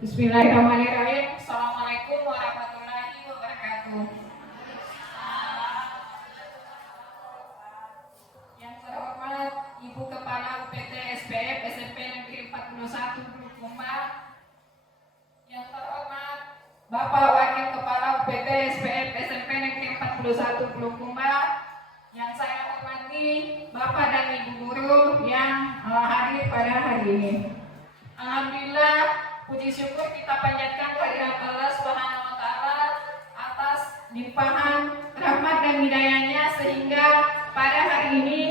Bismillahirrahmanirrahim. Assalamualaikum warahmatullahi wabarakatuh. Yang terhormat Ibu Kepala UPT SPF SMP Negeri 41 Bulukumba. Yang terhormat Bapak Wakil Kepala UPT SPF SMP Negeri 41 Bulukumba. Yang saya hormati Bapak dan Ibu guru yang hadir pada hari ini. Alhamdulillah, puji syukur kita panjatkan kehadirat Allah Subhanahu wa taala atas limpahan rahmat dan hidayahnya sehingga pada hari ini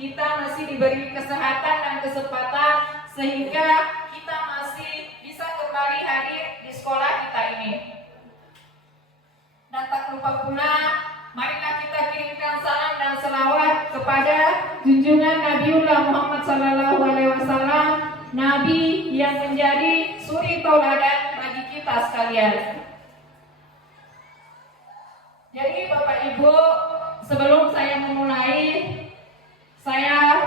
kita masih diberi kesehatan dan kesempatan sehingga kita masih bisa kembali hadir di sekolah kita ini. Dan tak lupa pula, marilah kita kirimkan salam dan selawat kepada junjungan Nabiullah Muhammad SAW, Nabi yang menjadi suri tauladan bagi kita sekalian. Jadi Bapak Ibu, sebelum saya memulai, saya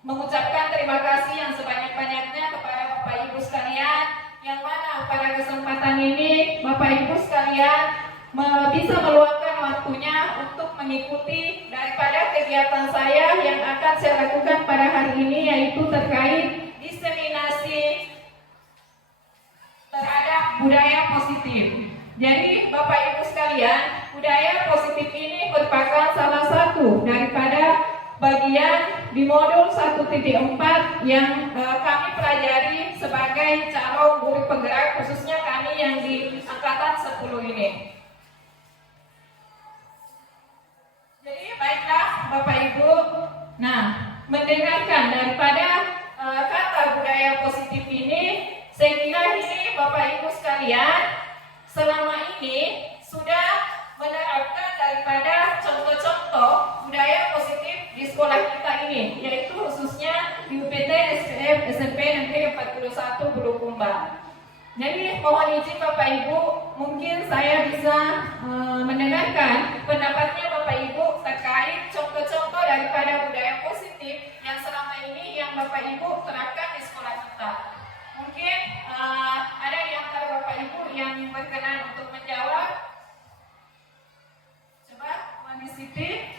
mengucapkan terima kasih yang sebanyak-banyaknya kepada Bapak Ibu sekalian, yang mana pada kesempatan ini Bapak Ibu sekalian bisa meluangkan waktunya untuk mengikuti daripada kegiatan saya yang akan saya lakukan pada hari ini, yaitu terkait diseminasi terhadap budaya positif. Jadi Bapak Ibu sekalian, budaya positif ini merupakan salah satu daripada bagian di modul 1.4 yang kami pelajari sebagai calon guru penggerak, khususnya kami yang di angkatan 10 ini. Jadi baiklah Bapak Ibu, mendengarkan daripada kata budaya positif ini, saya kira ini Bapak Ibu sekalian selama ini sudah menerapkan daripada contoh-contoh budaya positif di sekolah kita ini, yaitu khususnya di UPT SPF SMP Negeri 41 Bulukumba. Jadi mohon izin Bapak Ibu, mungkin saya bisa mendengarkan pendapatnya Bapak Ibu terkait contoh-contoh daripada budaya positif yang selama ini yang Bapak Ibu terapkan di sekolah kita. Mungkin ada di antara Bapak Ibu yang berkenan untuk menjawab. Coba Wani Siti.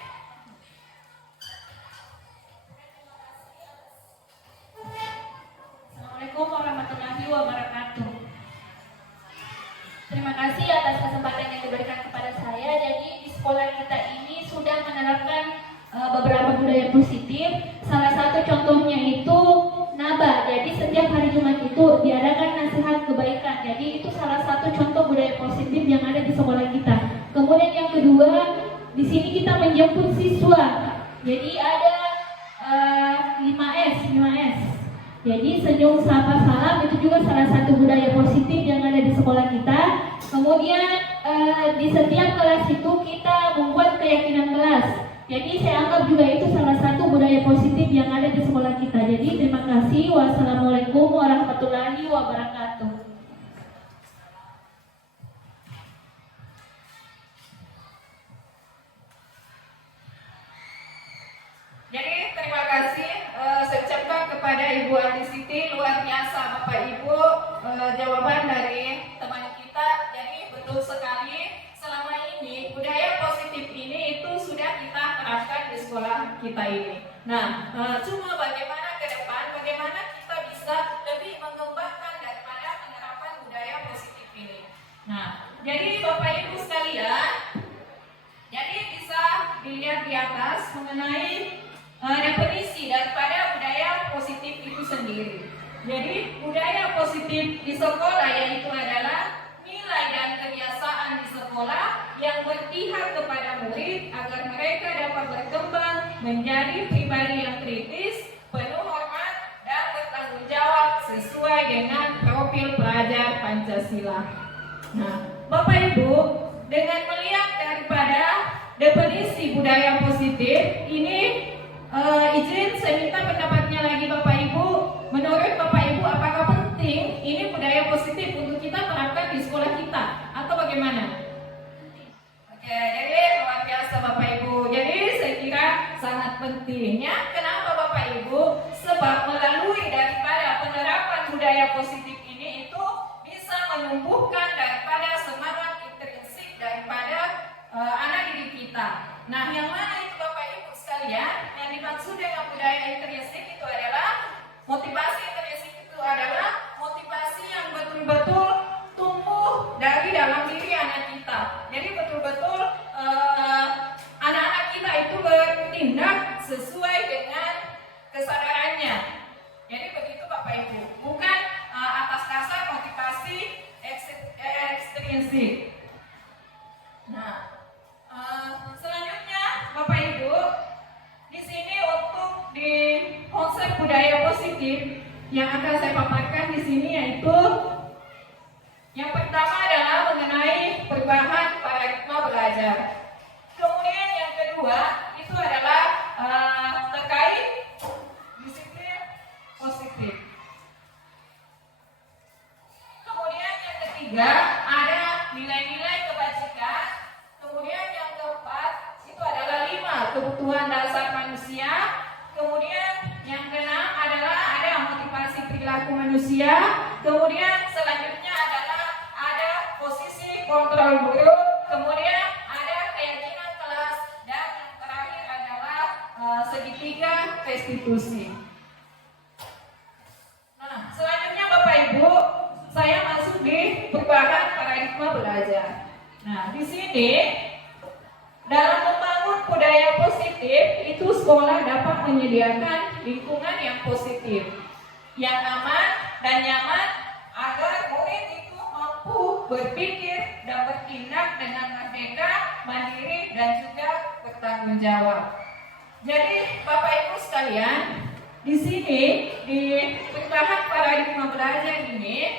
Assalamualaikum warahmatullahi wabarakatuh. Terima kasih atas kesempatan yang diberikan kepada saya. Jadi di sekolah kita ini sudah menerapkan beberapa budaya positif. Salah satu contohnya itu Naba. Jadi setiap hari Jumat itu diadakan nasihat kebaikan. Jadi itu salah satu contoh budaya positif yang ada di sekolah kita. Kemudian yang kedua, di sini kita menjemput siswa. Jadi ada 5S. Jadi senyum, sapa, salam itu juga salah satu budaya positif yang ada di sekolah kita. Kemudian di setiap kelas itu kita membuat keyakinan kelas. Jadi saya anggap juga itu salah satu budaya positif yang ada di sekolah kita. Jadi terima kasih. Wassalamualaikum warahmatullahi wabarakatuh. Jadi terima kasih saya ucapkan kepada Ibu Andi Siti, luar biasa Bapak Ibu jawaban dari teman kita. Jadi betul sekali selama ini budaya positif ini itu sudah kita terapkan di sekolah kita ini. Cuma bagaimana ke depan, bagaimana kita bisa lebih mengembangkan daripada penerapan budaya positif ini. Jadi Bapak Ibu sekalian, jadi bisa dilihat di atas mengenai definisi daripada budaya positif itu sendiri. Jadi budaya positif di sekolah yaitu adalah nilai dan kebiasaan di sekolah yang berpihak kepada murid agar mereka dapat berkembang menjadi pribadi yang kritis, penuh hormat dan bertanggung jawab sesuai dengan profil pelajar Pancasila. Bapak Ibu, dengan melihat daripada definisi budaya positif ini, izin saya minta pendapatnya lagi Bapak Ibu. Menurut Bapak Ibu, apakah penting ini budaya positif untuk kita terapkan di sekolah kita atau bagaimana? Oke, jadi luar biasa Bapak Ibu. Jadi saya kira sangat pentingnya. Kenapa Bapak Ibu? Sebab melalui daripada penerapan budaya positif ini Nah, yang mana itu Bapak Ibu sekalian? Yang dimaksud dengan budaya intrinsik itu adalah motivasi intrinsik itu adalah motivasi yang betul-betul tumbuh dari dalam diri anak kita. Jadi betul-betul anak-anak kita itu bertindak sesuai dengan kesadarannya. Jadi begitu Bapak Ibu, bukan atas dasar motivasi ekstrinsik. Nah, selanjutnya Bapak Ibu, di sini untuk di konsep budaya positif yang akan saya paparkan di sini yaitu yang pertama adalah mengenai perubahan paradigma belajar. Kemudian yang kedua itu adalah terkait disiplin positif. Kemudian yang ketiga ada nilai-nilai kebajikan. Kemudian yang keempat itu adalah 5 kebutuhan dasar manusia. Kemudian yang keenam adalah ada motivasi perilaku manusia. Kemudian selanjutnya adalah ada posisi kontrol buruk. Kemudian ada keyakinan kelas dan yang terakhir adalah segitiga restitusi. Nah, selanjutnya Bapak Ibu, saya masuk di perubahan paradigma belajar. Nah, di sini dalam membangun budaya positif itu sekolah dapat menyediakan lingkungan yang positif, yang aman dan nyaman agar murid itu mampu berpikir dan bertindak dengan merdeka, mandiri dan juga bertanggung jawab. Jadi Bapak Ibu sekalian, di sini di perubahan paradigma belajar ini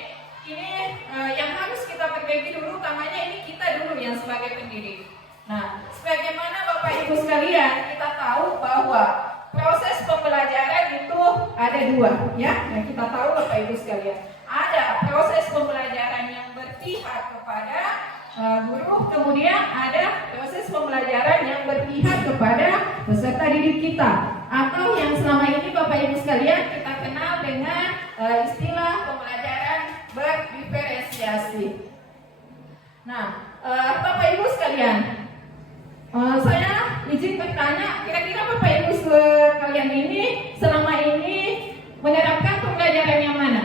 yang harus kita perbaiki dulu, utamanya ini kita dulu yang sebagai pendidik. Nah, sebagaimana Bapak Ibu sekalian, kita tahu bahwa proses pembelajaran itu ada 2, ya. Yang kita tahu Bapak Ibu sekalian, ada proses pembelajaran yang berpihak kepada guru, kemudian ada proses pembelajaran yang berpihak kepada peserta didik kita, atau yang selama ini Bapak Ibu sekalian kita kenal dengan istilah pembelajaran berdiferensiasi. Nah, Bapak Ibu sekalian, saya izin bertanya, kira-kira Bapak Ibu sekalian ini selama ini menerapkan pembelajaran yang mana?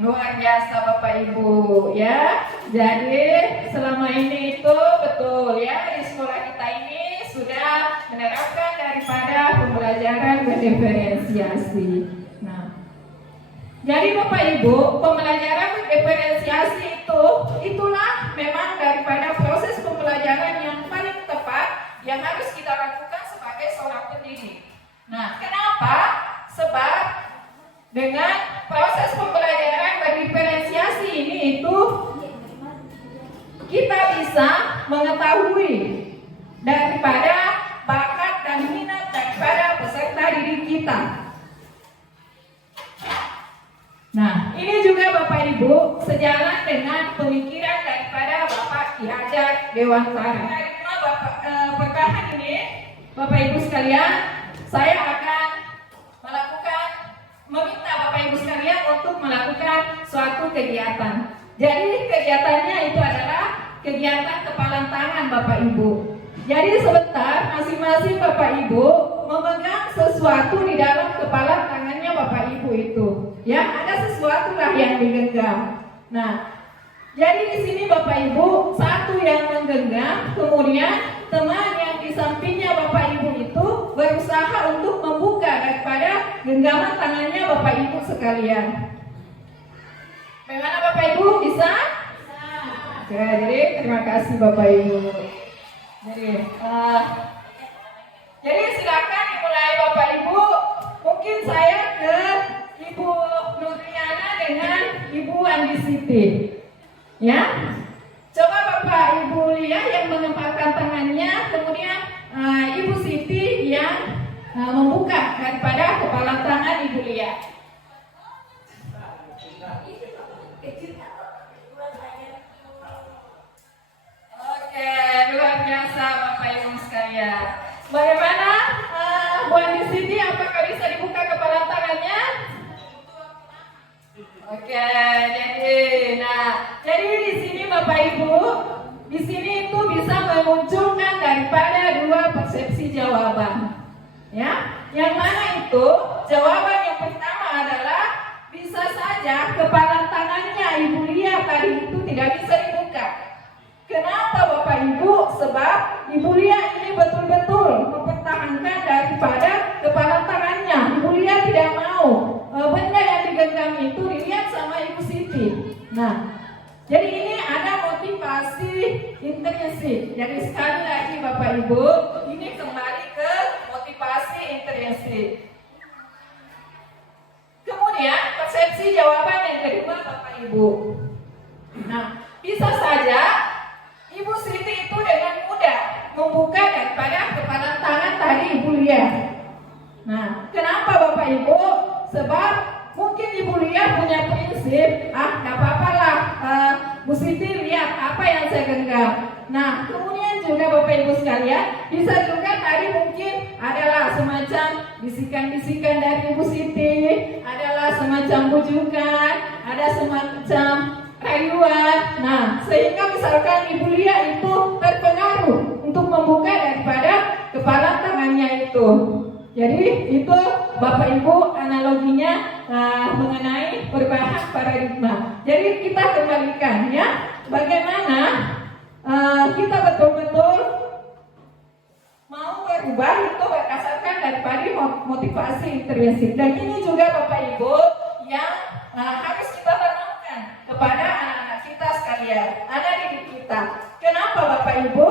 Luar biasa Bapak Ibu, ya. Jadi selama ini itu betul ya, di sekolah kita ini sudah menerapkan daripada pembelajaran berdiferensiasi. Nah, jadi Bapak Ibu, pembelajaran berdiferensiasi itulah memang daripada proses pembelajaran yang paling tepat yang harus kita lakukan sebagai seorang pendidik. Nah, kenapa? Sebab dengan proses pembelajaran berdiferensiasi ini itu kita bisa mengetahui daripada bakat dan minat daripada peserta didik kita. Nah, ini juga Bapak Ibu sejalan dengan pemikiran daripada Bapak Ki Hajar Dewantara. Perkahan ini, Bapak Ibu sekalian, saya akan meminta Bapak Ibu sekalian untuk melakukan suatu kegiatan. Jadi kegiatannya itu adalah kegiatan kepalan tangan Bapak Ibu. Jadi sebentar masing-masing Bapak Ibu memegang sesuatu di dalam kepala tangannya Bapak Ibu itu. Ya, ada sesuatu lah yang digenggam. Nah, jadi di sini Bapak Ibu satu yang menggenggam, kemudian teman yang di sampingnya Bapak Ibu itu berusaha untuk membuka daripada genggaman tangannya Bapak Ibu sekalian. Bagaimana Bapak Ibu, bisa? Oke, jadi terima kasih Bapak Ibu. Jadi silakan dimulai Bapak Ibu. Mungkin saya ke Ibu Nurliana dengan Ibu Andi Siti. Ya, coba Bapak Ibu Lia yang menempatkan tangannya, kemudian Ibu Siti yang membuka daripada kepala tangan Ibu Lia. Oke, luar biasa Bapak Ibu sekalian. Bagaimana Bu Andi Siti, apakah bisa dibuka kepala tangannya? Oke, jadi di sini Bapak Ibu jawaban. Ya, yang mana itu? Jawaban yang pertama adalah bisa saja kepala tangannya Ibu Lia tadi itu tidak bisa dibuka. Kenapa Bapak Ibu? Sebab Ibu Lia ini betul-betul mempertahankan daripada kepala tangannya. Ibu Lia tidak mau benda yang digenggam itu dilihat sama Ibu Siti. Nah, jadi ini ada motivasi intrinsik. Jadi sekali lagi Bapak Ibu, ini kembali ke motivasi intrinsik. Kemudian persepsi jawaban yang kedua Bapak Ibu. Nah, bisa saja Ibu Siti itu dengan mudah membuka daripada kepala tangan tadi Ibu Lia. Nah, kenapa Bapak Ibu? Sebab mungkin Ibu Lia punya prinsip, tidak apa-apa lah, Bu Siti lihat apa yang saya genggam. Nah, kemudian juga Bapak Ibu sekalian, bisa juga tadi mungkin adalah semacam bisikan-bisikan dari Ibu Siti, adalah semacam bujukan, ada semacam rayuan. Nah, sehingga misalkan Ibu Lia itu terpengaruh untuk membuka daripada kepala tangannya itu. Jadi itu Bapak Ibu analoginya mengenai perubahan paradigma. Jadi kita kembalikan ya, bagaimana kita betul-betul mau berubah itu berdasarkan daripada motivasi intrinsik. Dan ini juga Bapak Ibu yang harus kita tanamkan kepada anak-anak kita sekalian, anak didik kita. Kenapa Bapak Ibu?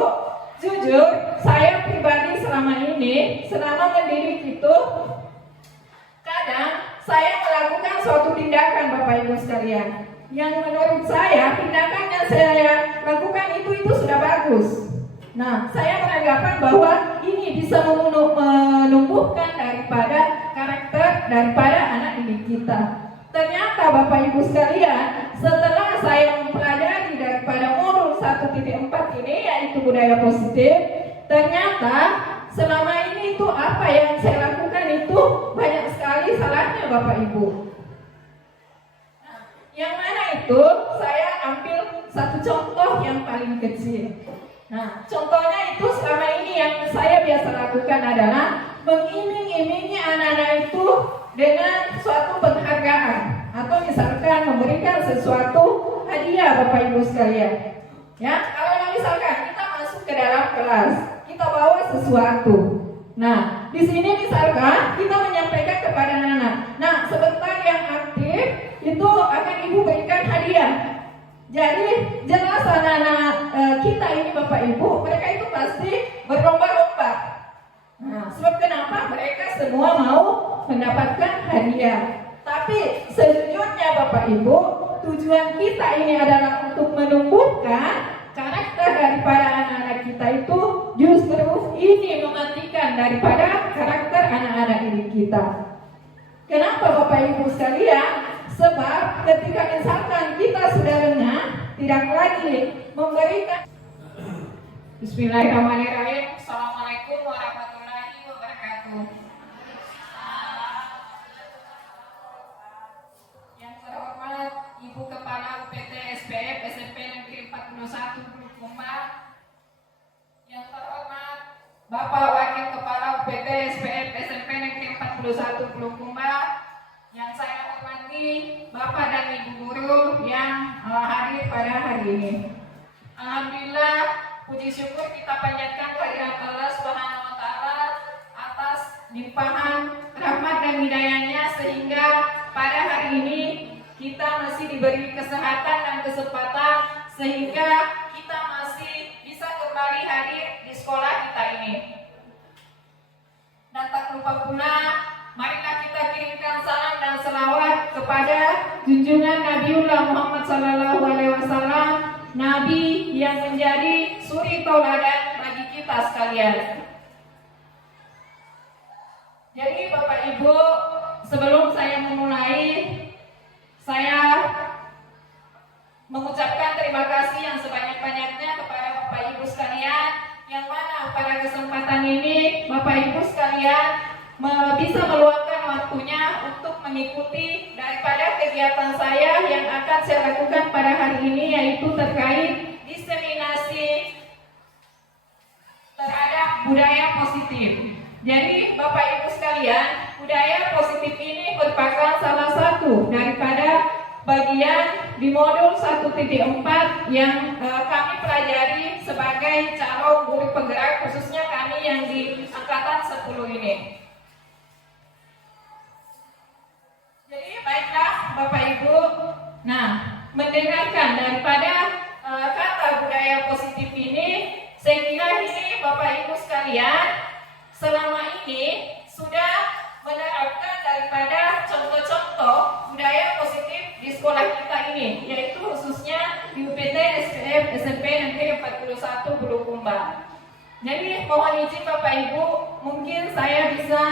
Jujur, saya pribadi selama ini, selama mendidik itu, kadang saya melakukan suatu tindakan Bapak Ibu sekalian, yang menurut saya tindakan yang saya lakukan itu sudah bagus. Nah, saya beranggapan bahwa ini bisa menumbuhkan daripada karakter daripada anak didik kita. Ternyata Bapak Ibu sekalian, setelah saya mempelajari daripada modul 1.4 ini, yaitu budaya positif, ternyata selama ini itu apa yang saya lakukan itu banyak sekali salahnya Bapak Ibu. Nah, yang mana itu saya ambil satu contoh yang paling kecil. Nah, contohnya itu selama ini yang saya biasa lakukan adalah mengiming-imingi anak-anak itu dengan suatu penghargaan atau misalkan memberikan sesuatu hadiah Bapak Ibu sekalian. Ya, kalau misalkan kita masuk ke dalam kelas, kita bawa sesuatu. Nah, di sini misalkan kita menyampaikan kepada anak-anak. Nah, sebentar yang aktif itu akan Ibu berikan hadiah. Jadi jelas anak-anak kita ini Bapak Ibu, mereka itu pasti berlomba-lomba. Nah, sebab kenapa? Mereka semua mau mendapatkan hadiah. Tapi sejujurnya Bapak Ibu, tujuan kita ini adalah untuk menumbuhkan karakter daripada anak-anak kita itu, justru ini mematikan daripada karakter anak-anak ini kita. Kenapa Bapak Ibu sekalian? Sebab ketika misalkan kita sudah lengah, tidak lagi memberikan. Bismillahirrahmanirrahim. Assalamualaikum warahmatullahi wabarakatuh. Yang terhormat Ibu Kepala UPT SPF SMP Negeri 41 Bulukumba. Yang terhormat Bapak Wakil Kepala UPT SPF SMP Negeri 41 Bulukumba. Yang saya hormati Bapak dan Ibu guru yang hadir pada hari ini. Alhamdulillah, puji syukur kita panjatkan kehadirat Allah Subhanahu wa taala atas limpahan rahmat dan hidayahnya sehingga pada hari ini kita masih diberi kesehatan dan kesempatan sehingga kita masih bisa kembali hadir di sekolah kita ini. Dan tak lupa pula, marilah kita kirimkan salam dan selawat kepada junjungan Nabiullah Muhammad SAW, Nabi yang menjadi suri tauladan bagi kita sekalian. Jadi Bapak Ibu, sebelum saya memulai, saya mengucapkan terima kasih yang sebanyak-banyaknya kepada Bapak Ibu sekalian, yang mana pada kesempatan ini Bapak Ibu sekalian bisa meluangkan waktunya untuk mengikuti daripada kegiatan saya yang akan saya lakukan pada hari ini, yaitu terkait diseminasi terhadap budaya positif. Jadi Bapak Ibu sekalian, budaya positif ini merupakan salah satu daripada bagian di modul 1.4 yang kami pelajari sebagai calon guru penggerak, khususnya kami yang di angkatan 10 ini. Jadi baiklah Bapak Ibu, nah mendengarkan daripada kata budaya positif ini, saya kira ini Bapak Ibu sekalian selama ini sudah menerapkan daripada contoh-contoh budaya positif di sekolah kita ini, yaitu khususnya di UPT SPF SMP Negeri 41 Bulukumba. Jadi mohon izin Bapak Ibu, mungkin saya bisa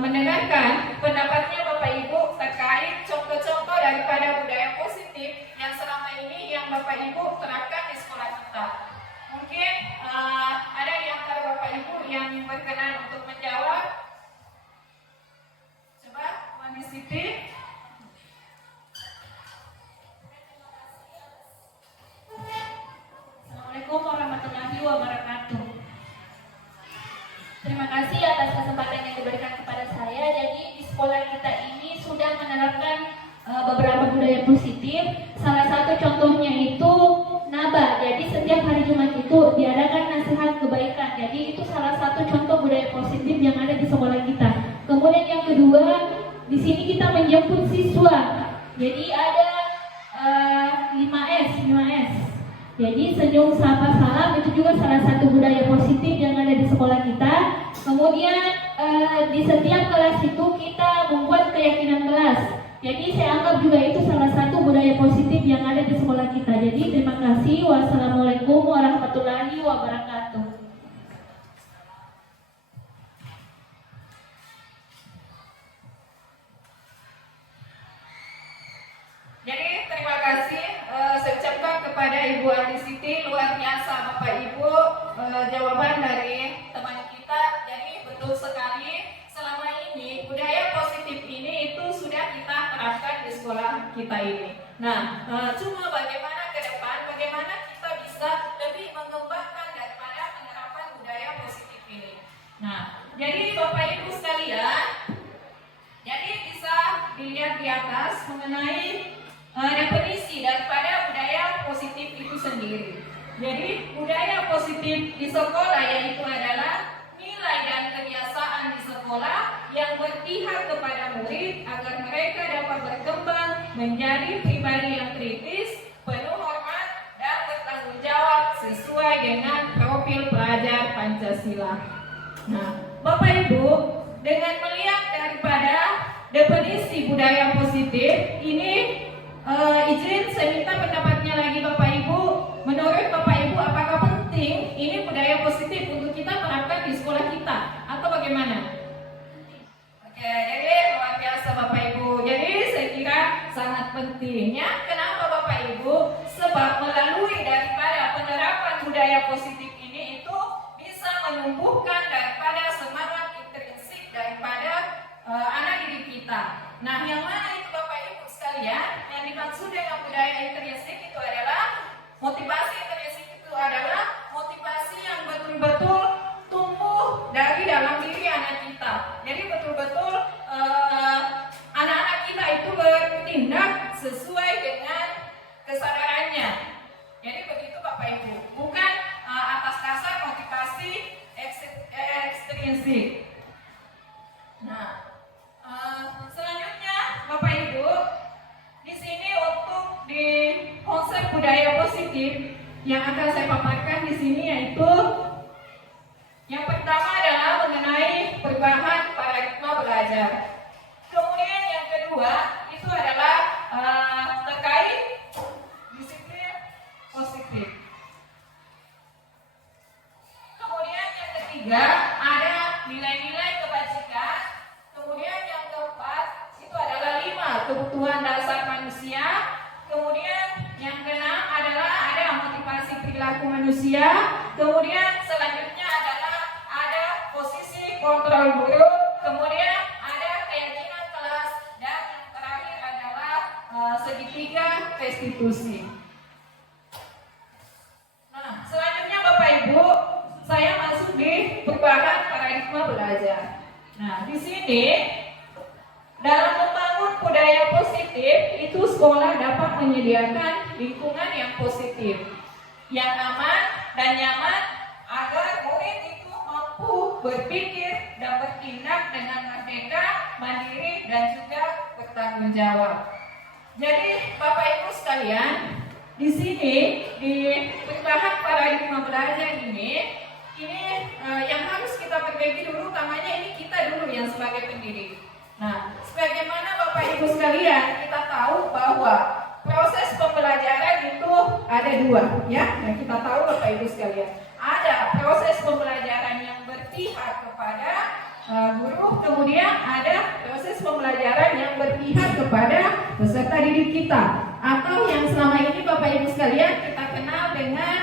mendengarkan pendapatnya Bapak Ibu terkait contoh-contoh daripada budaya positif yang selama ini yang Bapak Ibu terapkan di sekolah kita. Mungkin ada di antara Bapak Ibu yang berkenan untuk menjawab. Coba, Wani Siti. Assalamualaikum warahmatullahi wabarakatuh. Terima kasih atas kesempatan yang diberikan kepada saya. Jadi di sekolah kita ini sudah menerapkan beberapa budaya positif. Salah satu contohnya itu Naba. Jadi setiap hari Jumat itu diadakan nasihat kebaikan. Jadi itu salah satu contoh budaya positif yang ada di sekolah kita. Kemudian yang kedua, di sini kita menjemput siswa. Jadi ada 5S. Jadi senyum, sapa, salam itu juga salah satu budaya positif yang ada di sekolah kita. Kemudian di setiap kelas itu kita membuat keyakinan kelas. Jadi saya anggap juga itu salah satu budaya positif yang ada di sekolah kita. Jadi terima kasih. Wassalamualaikum warahmatullahi wabarakatuh. Jadi terima kasih saya ucapkan kepada Ibu Adi Siti, luar biasa Bapak Ibu jawaban dari teman kita. Jadi betul sekali selama ini budaya positif ini itu sudah kita terapkan di sekolah kita ini. Nah, cuma bagaimana ke depan, bagaimana kita bisa lebih mengembangkan daripada penerapan budaya positif ini. Nah, jadi Bapak Ibu sekalian, jadi bisa dilihat di atas mengenai definisi daripada budaya positif itu sendiri. Jadi budaya positif di sekolah yaitu adalah nilai dan kebiasaan di sekolah yang berpihak kepada murid agar mereka dapat berkembang menjadi pribadi yang kritis, penuh hormat dan bertanggung jawab sesuai dengan profil pelajar Pancasila. Nah, Bapak Ibu, dengan melihat daripada definisi budaya positif ini, izin saya minta pendapatnya lagi Bapak Ibu. Menurut Bapak Ibu, apakah penting ini budaya positif untuk kita terapkan di sekolah kita atau bagaimana? Oke, jadi luar biasa Bapak Ibu. Jadi saya kira sangat pentingnya. Kenapa Bapak Ibu? Sebab melalui daripada penerapan budaya positif ini itu bisa menumbuhkan daripada semangat intrinsik daripada anak didik kita. Nah, yang mana itu Bapak Ibu sekalian? Yang dimaksud dengan budaya intrinsik itu adalah motivasi intrinsik itu adalah motivasi yang betul-betul tumbuh dari dalam diri anak kita. Jadi betul-betul anak-anak kita itu bertindak sesuai dengan kesadarannya. Jadi begitu Bapak Ibu, bukan atas dasar motivasi ekstrinsik. Nah, selanjutnya Bapak Ibu, di sini untuk di konsep budaya positif yang akan saya paparkan di sini yaitu yang pertama adalah mengenai perubahan paradigma belajar. Kemudian yang kedua itu adalah terkait disiplin positif. Kemudian yang ketiga ada nilai-nilai kebajikan. Kemudian yang keempat itu adalah 5 kebutuhan dasar manusia. Kemudian yang keenam adalah ada motivasi perilaku manusia. Kemudian selanjutnya adalah ada posisi kontrol guru. Kemudian ada keyakinan kelas dan yang terakhir adalah segitiga restitusi. Nah, selanjutnya Bapak Ibu, saya masuk di perubahan paradigma belajar. belajar. Nah, di sini dalam membangun budaya positif itu sekolah dapat menyediakan lingkungan yang positif, yang aman dan nyaman agar murid itu mampu berpikir dan bertindak dengan merdeka, mandiri dan juga bertanggung jawab. Jadi Bapak Ibu sekalian, di sini di perubahan paradigma belajar ini yang harus kita perbaiki dulu, utamanya ini kita dulu yang sebagai pendidik. Nah, sebagaimana Bapak Ibu sekalian, kita tahu bahwa proses pembelajaran itu ada dua, ya. Yang kita tahu Bapak Ibu sekalian, ada proses pembelajaran yang berpihak kepada guru, kemudian ada proses pembelajaran yang berpihak kepada peserta didik kita, atau yang selama ini Bapak Ibu sekalian kita kenal dengan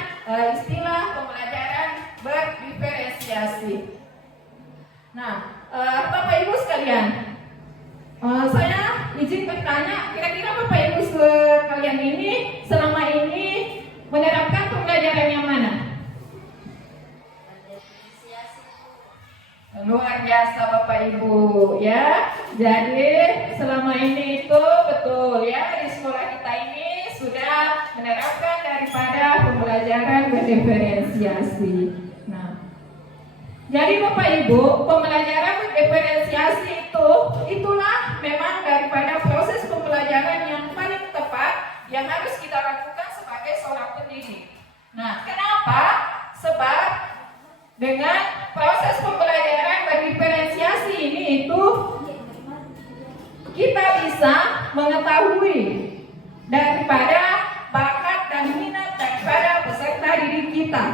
istilah pembelajaran berdiferensiasi. Nah, Bapak Ibu sekalian, saya izin bertanya, kira-kira Bapak Ibu sekalian ini selama ini menerapkan pembelajaran yang mana? Luar biasa Bapak Ibu, ya. Jadi selama ini itu betul ya, di sekolah kita ini sudah menerapkan daripada pembelajaran berdiferensiasi. Nah, jadi Bapak Ibu, pembelajaran berdiferensiasi itulah memang daripada proses pembelajaran yang paling tepat yang harus kita lakukan sebagai seorang pendidik. Nah, kenapa? Sebab dengan proses pembelajaran berdiferensiasi ini itu kita bisa mengetahui daripada bakat dan minat daripada peserta didik kita.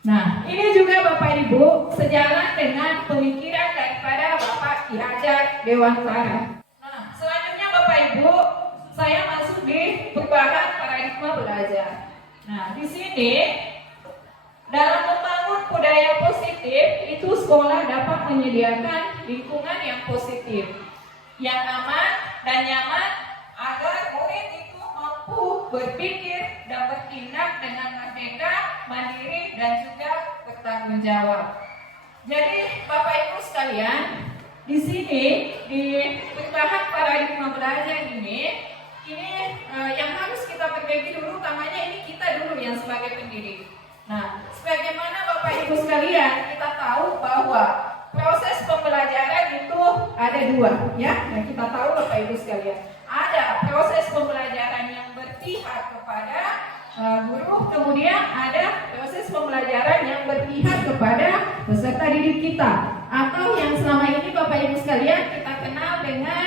Nah, ini juga Bapak Ibu sejalan dengan pemikiran daripada Bapak Ki Hajar Dewantara. Nah, selanjutnya Bapak Ibu, saya masuk di perubahan paradigma belajar. Nah, di sini dalam membangun budaya positif itu sekolah dapat menyediakan lingkungan yang positif, yang aman dan nyaman agar murid itu mampu berpikir dan bertindak dengan merdeka, mandiri dan juga bertanggung jawab. Jadi Bapak Ibu sekalian, di sini di perubahan paradigma belajar ini yang harus kita perbaiki dulu, utamanya ini kita dulu yang sebagai pendidik. Nah, sebagaimana Bapak Ibu sekalian, kita tahu bahwa proses pembelajaran itu ada dua, ya. Yang kita tahu Bapak Ibu sekalian, ada proses pembelajaran yang berpihak kepada guru, kemudian ada proses pembelajaran yang berpihak kepada peserta didik kita, atau yang selama ini Bapak Ibu sekalian kita kenal dengan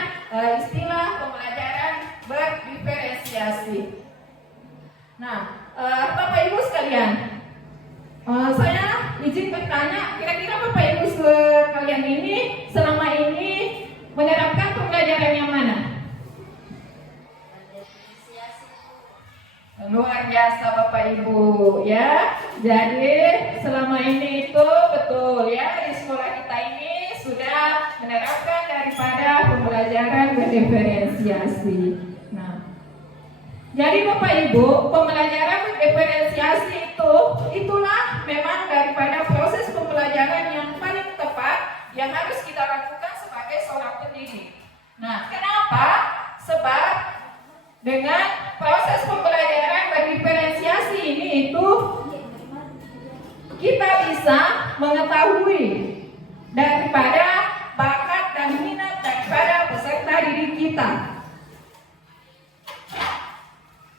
istilah pembelajaran berdiferensiasi. Nah, Bapak Ibu sekalian, saya izin bertanya, kira-kira Bapak Ibu sekalian ini selama ini menerapkan pembelajaran yang mana? Luar biasa Bapak Ibu, ya. Jadi selama ini itu betul ya, di sekolah kita ini sudah menerapkan daripada pembelajaran berdiferensiasi. Nah, jadi Bapak Ibu, pembelajaran berdiferensiasi itulah memang daripada proses pembelajaran yang paling tepat yang harus kita lakukan sebagai seorang pendidik. Nah, kenapa? Sebab dengan proses pembelajaran berdiferensiasi ini itu kita bisa mengetahui daripada bakat dan minat daripada peserta didik kita.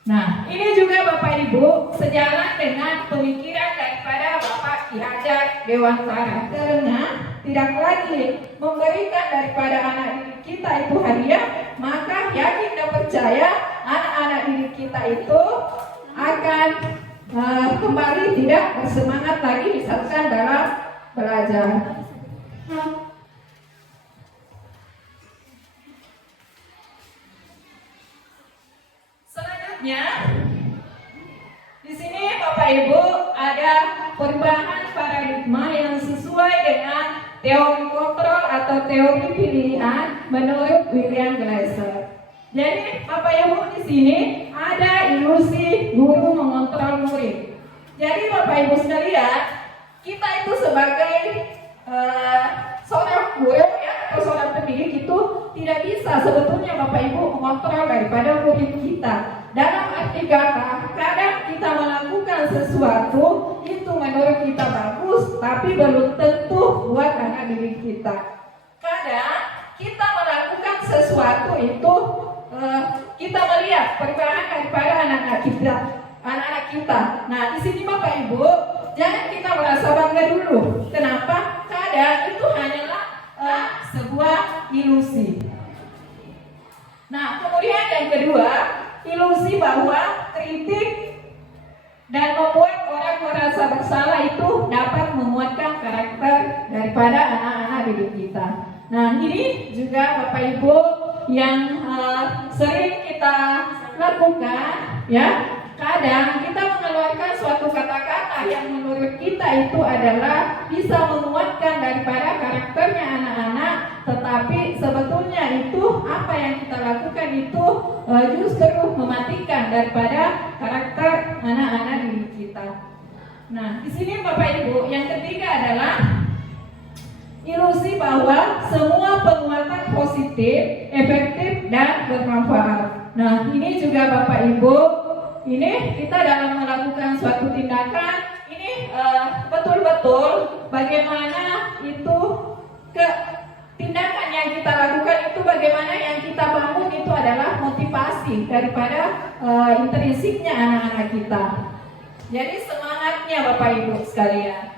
Nah, ini juga Bapak Ibu sejalan dengan pemikiran daripada Bapak Ki Hajar Dewantara, karena tidak lagi memberikan daripada anak didik kita itu hadiah, maka yakin dan percaya anak-anak didik kita itu akan kembali tidak bersemangat lagi misalkan dalam belajar. Selanjutnya, di sini Bapak Ibu ada perubahan paradigma yang sesuai dengan teori kontrol atau teori pilihan menurut William Glasser. Jadi Bapak Ibu, di sini ada ilusi guru mengontrol murid. Jadi Bapak Ibu sekalian, kita itu sebagai seorang guru ya atau seorang pendidik itu tidak bisa sebetulnya Bapak Ibu mengontrol daripada murid kita. Dalam arti kata, kadang kita melakukan sesuatu itu menurut kita bagus, tapi belum tentu buat anak didik kita. Kadang kita melakukan sesuatu itu kita melihat perubahan daripada anak-anak kita. Nah, di sini Bapak Ibu, jangan kita merasa bangga dulu. Kenapa? Kadang itu hanyalah sebuah ilusi. Nah, kemudian yang kedua, ilusi bahwa kritik dan membuat orang merasa bersalah itu dapat menguatkan karakter daripada anak-anak didik kita. Nah, ini juga Bapak Ibu yang sering kita lakukan, ya. Kadang kita mengeluarkan suatu kata-kata yang menurut kita itu adalah bisa menguatkan daripada karakternya anak-anak, tetapi sebetulnya itu apa yang kita lakukan itu justru mematikan daripada karakter anak-anak didik kita. Nah, di sini Bapak Ibu, yang ketiga adalah ilusi bahwa semua penguatan positif, efektif, dan bermanfaat. Nah, ini juga Bapak Ibu, ini kita dalam melakukan suatu tindakan, ini betul-betul bagaimana itu tindakan yang kita lakukan itu bagaimana yang kita bangun itu adalah motivasi daripada intrinsiknya anak-anak kita. Jadi semangatnya Bapak Ibu sekalian.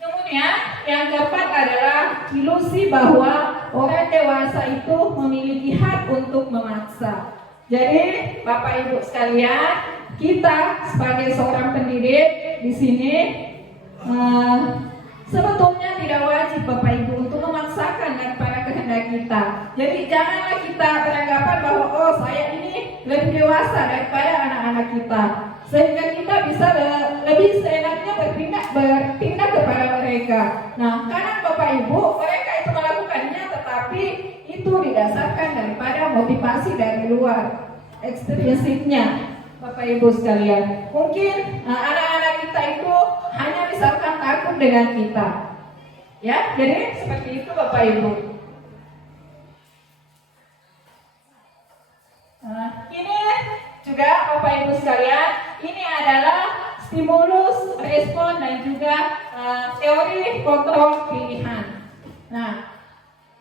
Kemudian yang keempat adalah ilusi bahwa orang dewasa itu memiliki hak untuk memaksa. Jadi Bapak Ibu sekalian, kita sebagai seorang pendidik di sini sebetulnya tidak wajib Bapak Ibu untuk memaksakan daripada kehendak kita. Jadi janganlah kita beranggapan bahwa oh saya ini lebih dewasa daripada anak-anak kita, sehingga kita bisa lebih seenaknya bertindak kepada mereka. Nah, karena Bapak Ibu mereka itu melakukannya, tetapi itu didasarkan daripada motivasi dari luar, ekstrinsiknya Bapak Ibu sekalian. Mungkin anak-anak kita itu hanya misalkan takut dengan kita, ya. Jadi seperti itu Bapak Ibu. Ini juga Bapak Ibu sekalian, ini adalah stimulus, respon, dan juga teori kontrol pilihan. Nah,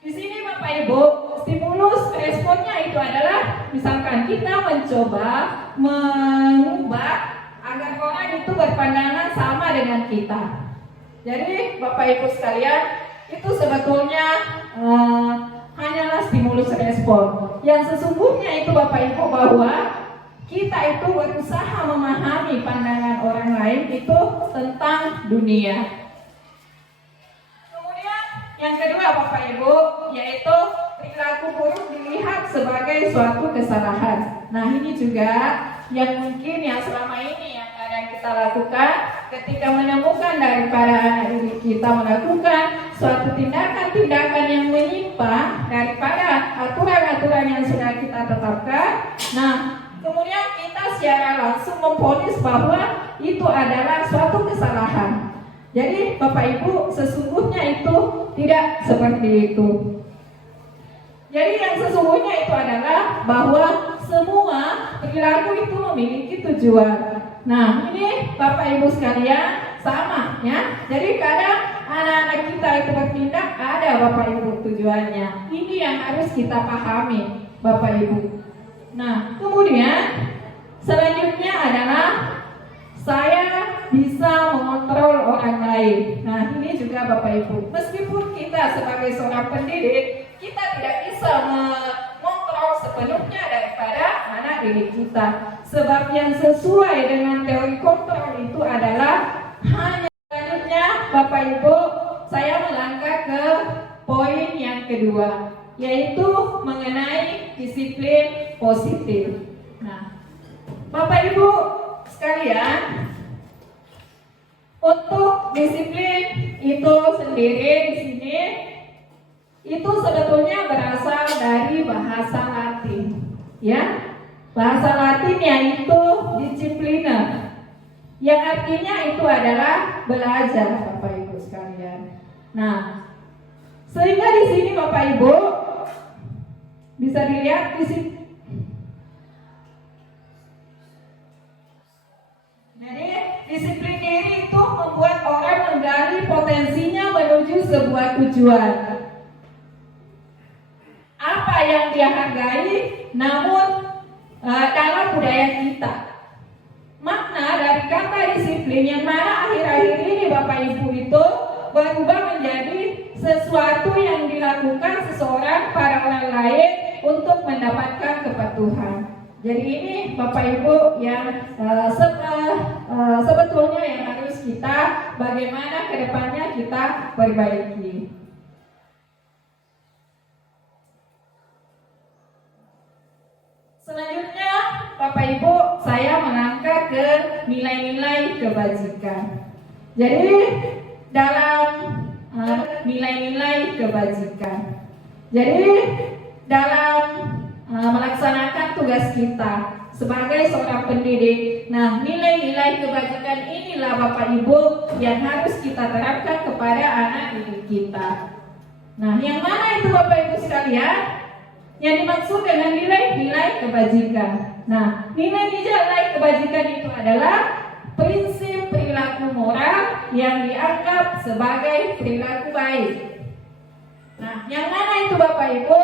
di sini Bapak Ibu, stimulus responnya itu adalah misalkan kita mencoba mengubah agar orang itu berpandangan sama dengan kita. Jadi Bapak Ibu sekalian, itu sebetulnya hanyalah stimulus respon. Yang sesungguhnya itu Bapak Ibu bahwa kita itu berusaha memahami pandangan orang lain itu tentang dunia. Yang kedua Bapak Ibu, yaitu perilaku buruk dilihat sebagai suatu kesalahan. Nah, ini juga yang mungkin yang selama ini yang kadang kita lakukan ketika menemukan daripada anak didik kita melakukan suatu tindakan-tindakan yang menyimpang daripada aturan-aturan yang sudah kita tetapkan. Nah, kemudian kita secara langsung memvonis bahwa itu adalah suatu kesalahan. Jadi Bapak Ibu, sesungguhnya itu tidak seperti itu. Jadi yang sesungguhnya itu adalah bahwa semua perilaku itu memiliki tujuan. Nah, ini Bapak Ibu sekalian sama ya. Jadi kadang anak-anak kita itu bertindak ada Bapak Ibu tujuannya. Ini yang harus kita pahami Bapak Ibu. Nah, kemudian selanjutnya adalah saya bisa mengontrol orang lain. Nah, ini juga Bapak Ibu. Meskipun kita sebagai seorang pendidik, kita tidak bisa mengontrol sepenuhnya daripada anak didik kita. Sebab yang sesuai dengan teori kontrol itu adalah hanya selanjutnya Bapak Ibu, saya melangkah ke poin yang kedua, yaitu mengenai disiplin positif. Nah, Bapak Ibu sekalian, untuk disiplin itu sendiri di sini itu sebetulnya berasal dari bahasa Latin, ya. Bahasa Latin yaitu disciplina. yang artinya itu adalah belajar, Bapak Ibu sekalian. Nah, sehingga di sini Bapak Ibu bisa dilihat di sini. Jadi disiplin diri itu membuat orang menggali potensinya menuju sebuah tujuan. Apa yang dia hargai, namun dalam budaya kita. Makna dari kata disiplin yang mana akhir-akhir ini Bapak Ibu itu berubah menjadi sesuatu yang dilakukan seseorang pada orang lain untuk mendapatkan kepatuhan. Jadi ini Bapak Ibu yang sebetulnya yang harus kita bagaimana kedepannya kita perbaiki. Selanjutnya Bapak Ibu saya melangkah ke nilai-nilai kebajikan. Jadi dalam nilai-nilai kebajikan. Jadi dalam melaksanakan tugas kita sebagai seorang pendidik. Nah, nilai-nilai kebajikan inilah Bapak Ibu yang harus kita terapkan kepada anak didik kita. Nah, yang mana itu Bapak Ibu sekalian? Yang dimaksud dengan nilai-nilai kebajikan. Nah, nilai-nilai kebajikan itu adalah prinsip perilaku moral yang dianggap sebagai perilaku baik. Nah, yang mana itu Bapak Ibu?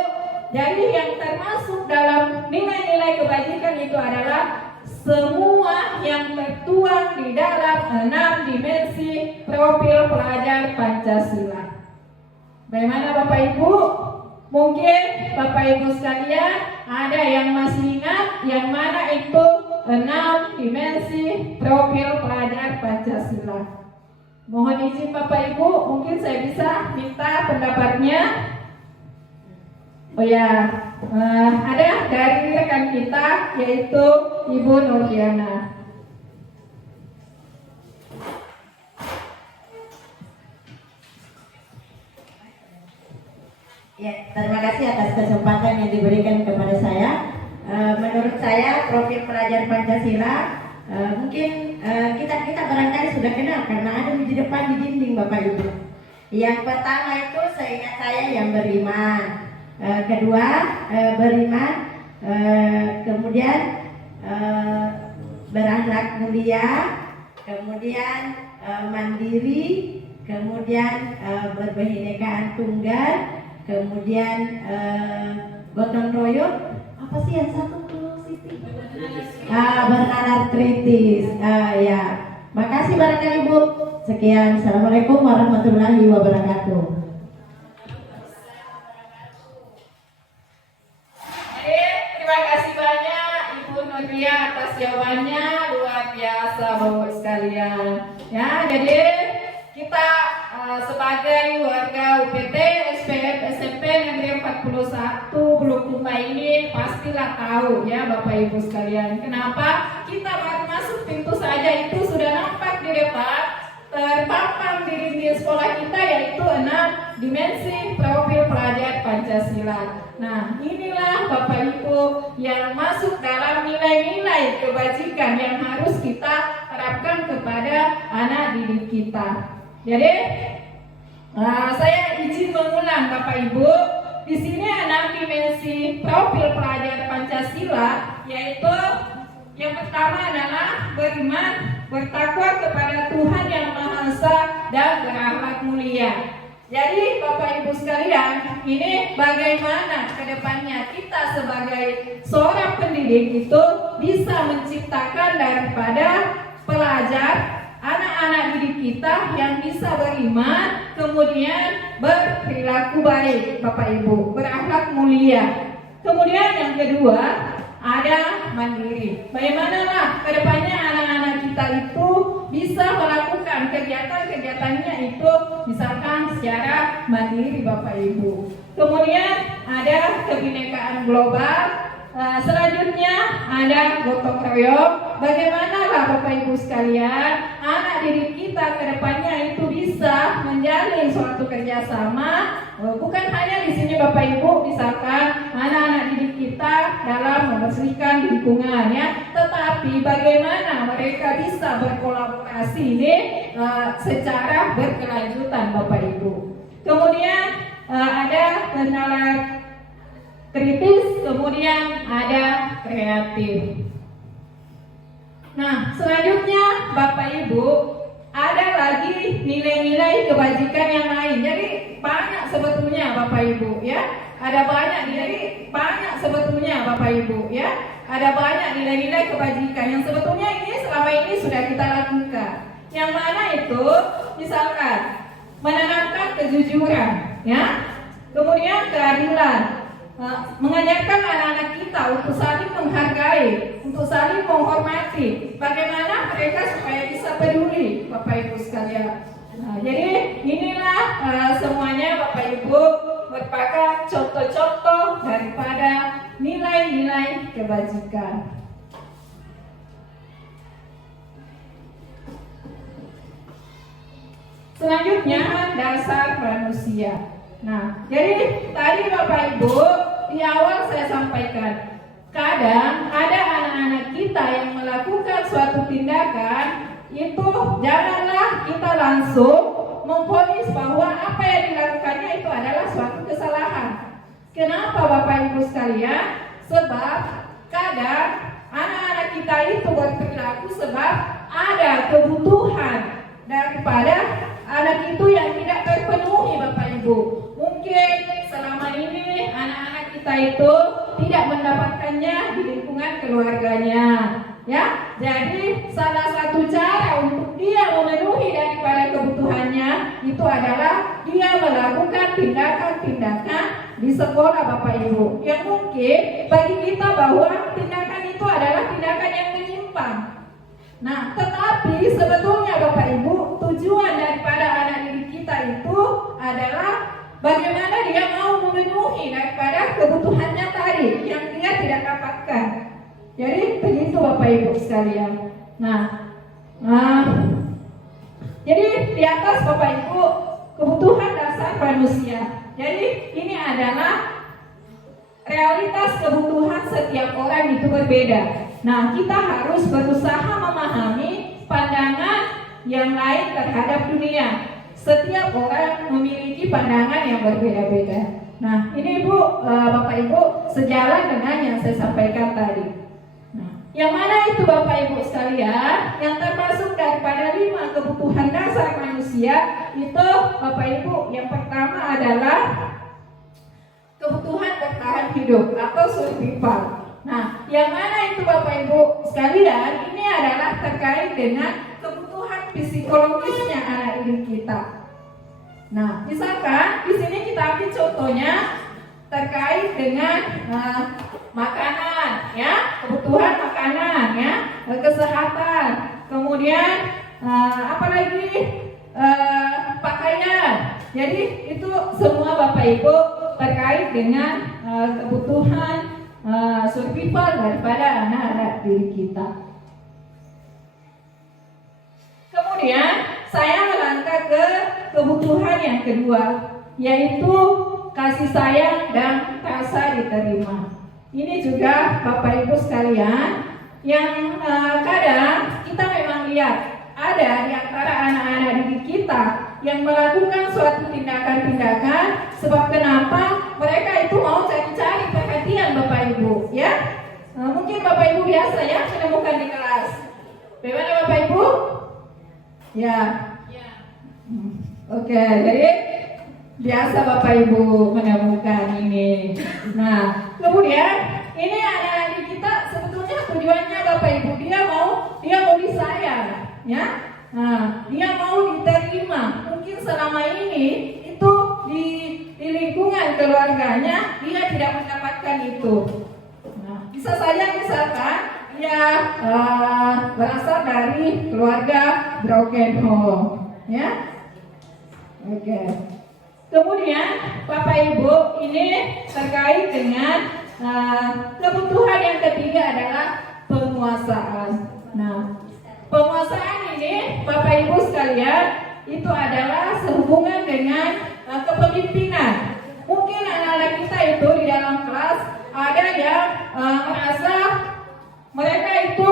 Jadi yang termasuk dalam nilai-nilai kebajikan itu adalah semua yang tertuang di dalam 6 dimensi profil pelajar Pancasila. Bagaimana Bapak Ibu? Mungkin Bapak Ibu sekalian ada yang masih ingat yang mana itu 6 dimensi profil pelajar Pancasila. Mohon izin Bapak Ibu, mungkin saya bisa minta pendapatnya. Oh ya, ada dari rekan kita yaitu Ibu Nurdiana. Ya, terima kasih atas kesempatan yang diberikan kepada saya. Menurut saya profil pelajar Pancasila mungkin kita barangkali sudah kenal karena ada di depan di dinding Bapak Ibu. Yang pertama itu seingat saya yang beriman. Kedua beriman, kemudian berakhlak mulia, kemudian mandiri, kemudian berbhinneka tunggal, kemudian gotong royong. Apa sih yang satu tuh Siti? Bernalar kritis. Ya, makasih barangkali Bu. Sekian. Assalamualaikum warahmatullahi wabarakatuh. Terima kasih banyak Ibu Nurdia atas jawabannya, luar biasa Bapak sekalian. Ya, jadi kita sebagai warga UPT SPM SMP Negeri 41 Bulukumba ini pastilah tahu ya Bapak Ibu sekalian. Kenapa? Kita baru masuk pintu saja itu sudah nampak di depan terpampang di sekolah kita yaitu 6 dimensi profil pelajar Pancasila. Nah, inilah Bapak Ibu yang masuk dalam nilai-nilai kebajikan yang harus kita terapkan kepada anak didik kita. Jadi, saya izin mengulang Bapak Ibu. Di sini 6 dimensi profil pelajar Pancasila, yaitu yang pertama adalah beriman, bertakwa kepada Tuhan Yang Maha Esa dan berakhlak mulia. Jadi Bapak Ibu sekalian, ini bagaimana kedepannya kita sebagai seorang pendidik itu bisa menciptakan daripada pelajar, anak-anak didik kita yang bisa beriman, kemudian berperilaku baik Bapak Ibu, berakhlak mulia. Kemudian yang kedua ada mandiri. Bagaimana kedepannya anak-anak kita itu bisa melakukan kegiatan-kegiatannya itu misalkan secara mandiri Bapak Ibu. Kemudian ada kebinekaan global. Selanjutnya ada gotong royong. Bagaimana Bapak Ibu sekalian anak didik kita kedepannya itu bisa menjalin suatu kerjasama. Bukan hanya di sini Bapak Ibu misalkan anak-anak didik kita dalam membersihkan lingkungan ya, tetapi bagaimana mereka bisa berkolaborasi ini secara berkelanjutan Bapak Ibu. Kemudian ada kenalar kritis, kemudian ada kreatif. Nah, selanjutnya Bapak Ibu, ada lagi nilai-nilai kebajikan yang lain. Jadi banyak sebetulnya Bapak Ibu ya. Ada banyak sebetulnya Bapak Ibu ya. Ada banyak nilai-nilai kebajikan yang sebetulnya ini selama ini sudah kita lakukan. Yang mana itu misalkan menanamkan kejujuran ya. Kemudian keadilan. Mengajarkan anak-anak kita untuk saling menghargai, untuk saling menghormati, bagaimana mereka supaya bisa peduli, Bapak Ibu sekalian. Nah, jadi inilah semuanya Bapak Ibu merupakan contoh-contoh daripada nilai-nilai kebajikan. Selanjutnya dasar manusia. Nah, jadi tadi Bapak Ibu di awal saya sampaikan, kadang ada anak-anak kita yang melakukan suatu tindakan itu janganlah kita langsung memvonis bahwa apa yang dilakukannya itu adalah suatu kesalahan. Kenapa Bapak Ibu sekalian? Sebab kadang anak-anak kita itu berperilaku sebab ada kebutuhan daripada anak itu yang tidak terpenuhi Bapak Ibu. Mungkin selama ini anak-anak kita itu tidak mendapatkannya di lingkungan keluarganya. Ya, jadi salah satu cara untuk dia memenuhi daripada kebutuhannya itu adalah dia melakukan tindakan-tindakan di sekolah Bapak Ibu. Yang mungkin bagi kita bahwa tindakan itu adalah tindakan yang menyimpang. Nah, tetapi sebetulnya Bapak Ibu, tujuan daripada anak didik kita itu adalah bagaimana dia mau memenuhi daripada kebutuhannya tadi yang dia tidak dapatkan. Jadi begitu Bapak Ibu sekalian. Nah, jadi di atas Bapak Ibu kebutuhan dasar manusia. Jadi ini adalah realitas kebutuhan setiap orang itu berbeda. Nah, kita harus berusaha memahami pandangan yang lain terhadap dunia. Setiap orang memiliki pandangan yang berbeda-beda. Nah, ini Ibu, Bapak Ibu, sejalan dengan yang saya sampaikan tadi. Nah, yang mana itu Bapak Ibu sekalian, yang termasuk daripada 5 kebutuhan dasar manusia itu Bapak Ibu, yang pertama adalah kebutuhan bertahan hidup atau survival. Nah, yang mana itu Bapak Ibu sekalian, ini adalah terkait dengan kebutuhan psikologisnya anak didik kita. Nah, misalkan di sini kita ambil contohnya terkait dengan makanan, ya, kebutuhan makanan, ya, kesehatan, kemudian apalagi pakaian. Jadi itu semua Bapak Ibu terkait dengan kebutuhan survival daripada anak-anak didik kita. Kemudian saya melangkah ke kebutuhan yang kedua, yaitu kasih sayang dan rasa diterima. Ini juga Bapak Ibu sekalian yang kadang kita memang lihat ada di antara anak-anak didik kita yang melakukan suatu tindakan-tindakan sebab kenapa mereka itu mau cari-cari perhatian Bapak Ibu, ya. Mungkin Bapak Ibu biasa ya menemukan di kelas. Bagaimana Bapak Ibu? Ya. Oke, jadi biasa Bapak Ibu menemukan ini. Nah, kemudian ini anak-anak didik kita sebetulnya tujuannya Bapak Ibu dia mau disayang, ya. Nah, dia mau diterima. Mungkin selama ini itu di lingkungan keluarganya dia tidak mendapatkan itu. Nah, bisa saja misalkan dia berasal dari keluarga broken home, ya. Oke. Kemudian Bapak Ibu ini terkait dengan kebutuhan yang ketiga adalah penguasaan. Nah, penguasaan ini Bapak Ibu sekalian itu adalah sehubungan dengan kepemimpinan. Mungkin anak-anak kita itu di dalam kelas ada yang merasa mereka itu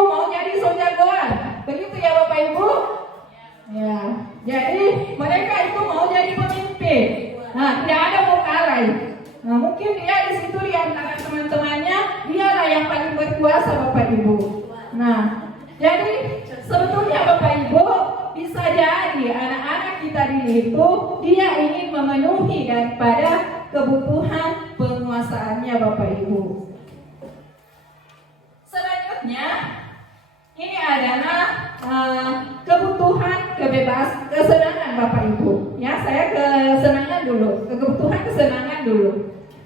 tidak ada mau kalah. Nah, mungkin dia di situ di antara teman-temannya dialah yang paling berkuasa Bapak Ibu. Nah, jadi sebetulnya Bapak Ibu bisa jadi anak-anak kita ini itu dia ingin memenuhi daripada kebutuhan penguasaannya Bapak Ibu. Selanjutnya ini adalah kebutuhan kesenangan Bapak Ibu. Ya, saya kesenangan dulu, kebutuhan kesenangan dulu.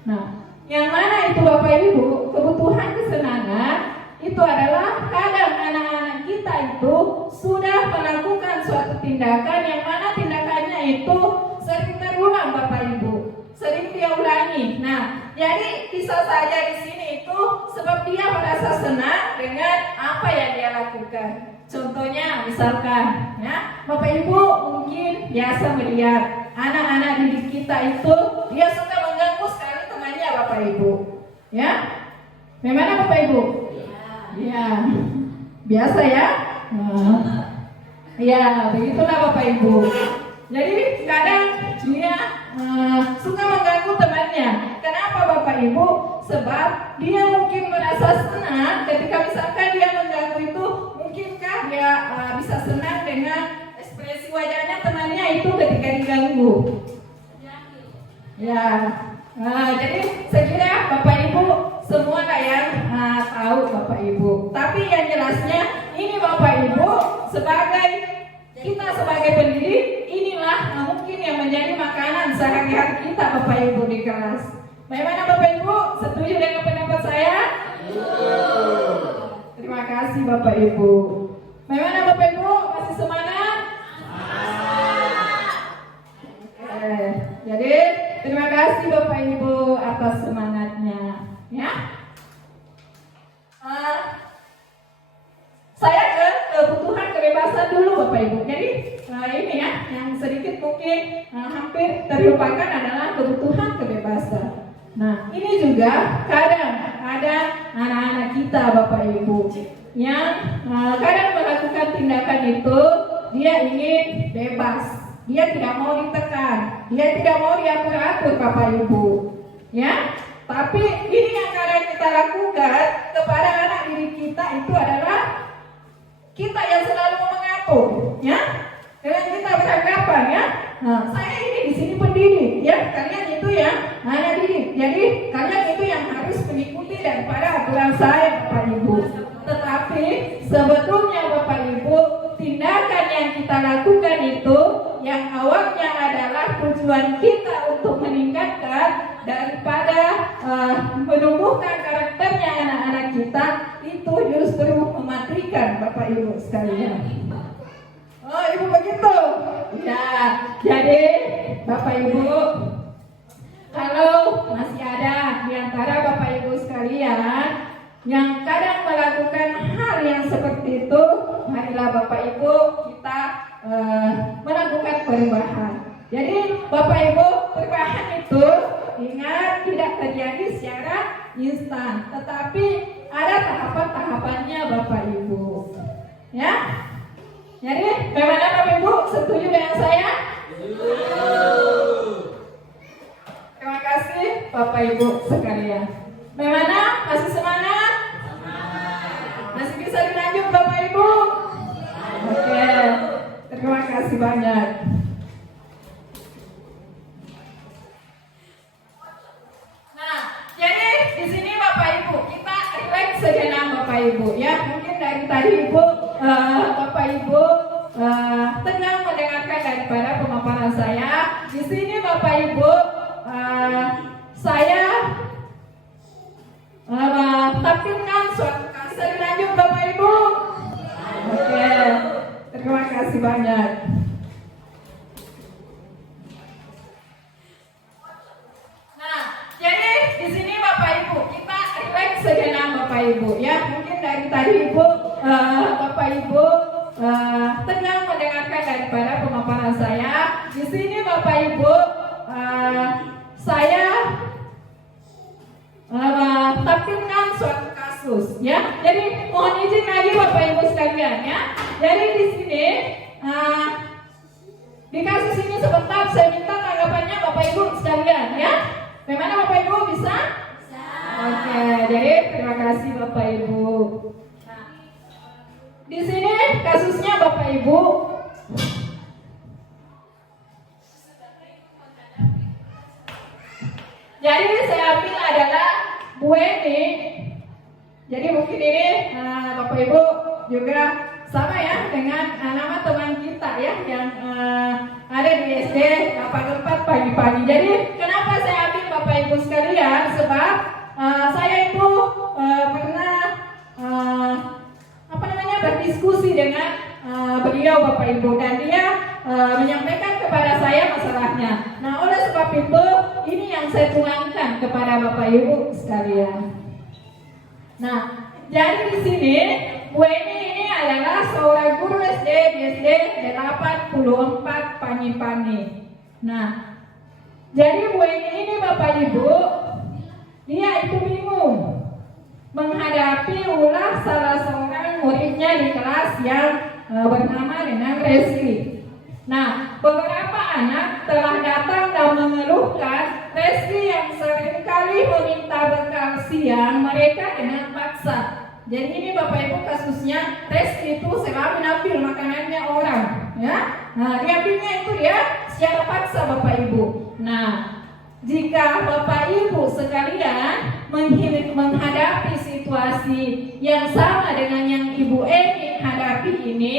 Nah, yang mana itu Bapak Ibu? Kebutuhan kesenangan itu adalah kadang anak-anak kita itu sudah melakukan suatu tindakan yang mana tindakannya itu sering terulang Bapak Ibu, sering dia ulangi. Nah, jadi bisa saja di sini itu sebab dia merasa senang dengan apa yang dia lakukan. Contohnya misalkan ya, Bapak Ibu mungkin biasa melihat anak-anak didik kita itu dia suka mengganggu sekali temannya Bapak Ibu. Ya, bagaimana Bapak Ibu? Ya, biasa ya. Ya, begitulah Bapak Ibu. Jadi kadang dia suka mengganggu temannya. Kenapa Bapak Ibu? Sebab dia mungkin merasa senang ketika misalkan dia mengganggu itu. Mungkinkah dia bisa senang dengan ekspresi wajahnya temannya itu ketika diganggu? Ya, jadi saya kira Bapak Ibu semua lah yang tahu Bapak Ibu. Tapi yang jelasnya ini Bapak Ibu kita sebagai pendidik inilah mungkin yang menjadi makanan sehari-hari kita Bapak Ibu di kelas. Bagaimana Bapak Ibu? Setuju dengan pendapat saya? Terima kasih Bapak Ibu. Bagaimana Bapak Ibu? Masih semangat? Oke. Jadi terima kasih Bapak Ibu atas semangatnya. Ya. Saya ke kebutuhan kebebasan dulu Bapak Ibu. Jadi ini ya, yang sedikit mungkin hampir terlupakan adalah kebutuhan kebebasan. Nah, ini juga kadang ada anak-anak kita Bapak Ibu yang kadang melakukan tindakan itu dia ingin bebas, dia tidak mau ditekan, dia tidak mau diatur-atur Bapak Ibu. Ya, tapi ini yang kadang kita lakukan kepada anak didik kita itu adalah kita yang selalu mengatur, ya. Dengan kita beranggapan ya. Nah, saya ini di sini pendidik, ya. Kalian itu ya hanya didik. Jadi kalian itu yang harus mengikuti daripada aturan saya, Bapak Ibu. Tetapi sebetulnya Bapak Ibu, tindakan yang kita lakukan itu yang awalnya adalah tujuan kita untuk meningkatkan daripada menumbuhkan karakternya anak-anak kita itu justru mematikan Bapak Ibu sekalian. Oh, Ibu begitu? Ya, jadi Bapak Ibu, kalau masih ada di antara Bapak Ibu sekalian yang kadang melakukan hal yang seperti itu, marilah Bapak Ibu kita melakukan perubahan. Jadi Bapak Ibu, perubahan itu ingat tidak terjadi secara instan, tetapi ada tahapan-tahapannya Bapak Ibu. Ya. Jadi bagaimana Bapak Ibu, setuju dengan saya? Terima kasih Bapak Ibu sekalian. Bagaimana? Masih semangat? Masih bisa dilanjut Bapak Ibu? Oke. Terima kasih banyak. Nah, jadi di sini Bapak Ibu kita relax sejenak Bapak Ibu ya. Mungkin dari tadi Ibu Bapak Ibu tenang mendengarkan daripada pemaparan saya. Di sini Bapak Ibu saya tampilkan suatu kasus lanjut Bapak Ibu. Oke, terima kasih banyak. Nah, jadi di sini Bapak Ibu kita relax sejenak Bapak Ibu ya. Mungkin dari tadi Ibu Bapak Ibu tenang mendengarkan daripada pemaparan saya. Di sini Bapak Ibu saya tampilkan suatu kasus ya. Jadi mohon izin lagi Bapak Ibu sekalian ya. Jadi di sini di kasus ini sebentar saya minta tanggapannya Bapak Ibu sekalian. kasih Bapak Ibu. Nah, di sini kasusnya Bapak Ibu. Jadi saya ambil adalah Bu Eni. Jadi mungkin ini Bapak Ibu juga sama ya dengan nama teman kita ya yang ada di SD 84 pagi-pagi. Jadi kenapa saya ambil Bapak Ibu sekalian? Sebab saya itu pernah berdiskusi dengan beliau Bapak Ibu, dan dia menyampaikan kepada saya masalahnya. Nah, oleh sebab itu ini yang saya tuangkan kepada Bapak Ibu sekalian. Nah, jadi di sini Bu Eni ini adalah seorang guru SD di SD 84 Pani-Pani. Nah, jadi Bu Eni ini Bapak Ibu, dia itu bingung menghadapi ulah salah seorang muridnya di kelas yang bernama dengan Reski. Nah, beberapa anak telah datang dan mengeluhkan Reski yang seringkali meminta bekal siang mereka dengan paksa. Jadi ini Bapak Ibu kasusnya, Reski itu selalu mengambil makanannya orang, ya. Nah, diambilnya itu dia secara paksa Bapak Ibu. Nah, jika Bapak Ibu sekalian menghadapi situasi yang sama dengan yang Ibu Eni hadapi ini,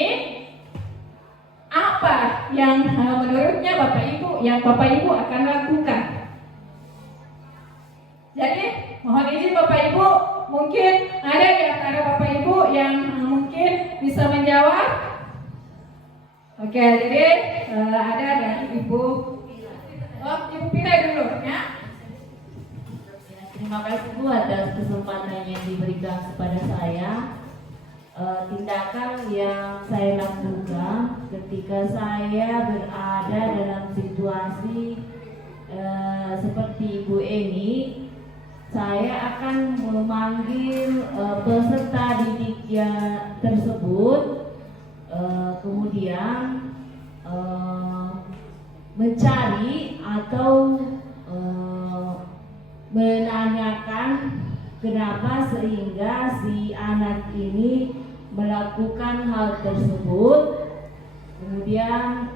apa yang menurutnya Bapak Ibu yang Bapak Ibu akan lakukan? Jadi mohon izin Bapak Ibu, mungkin ada di antara Bapak Ibu yang mungkin bisa menjawab. Oke, jadi ada dari Ibu Ibu Pira dulu ya. Terima kasih Bu atas kesempatan yang diberikan kepada saya. Tindakan yang saya lakukan ketika saya berada dalam situasi seperti Ibu Eni, saya akan memanggil peserta didik tersebut, kemudian mencari atau menanyakan kenapa sehingga si anak ini melakukan hal tersebut, kemudian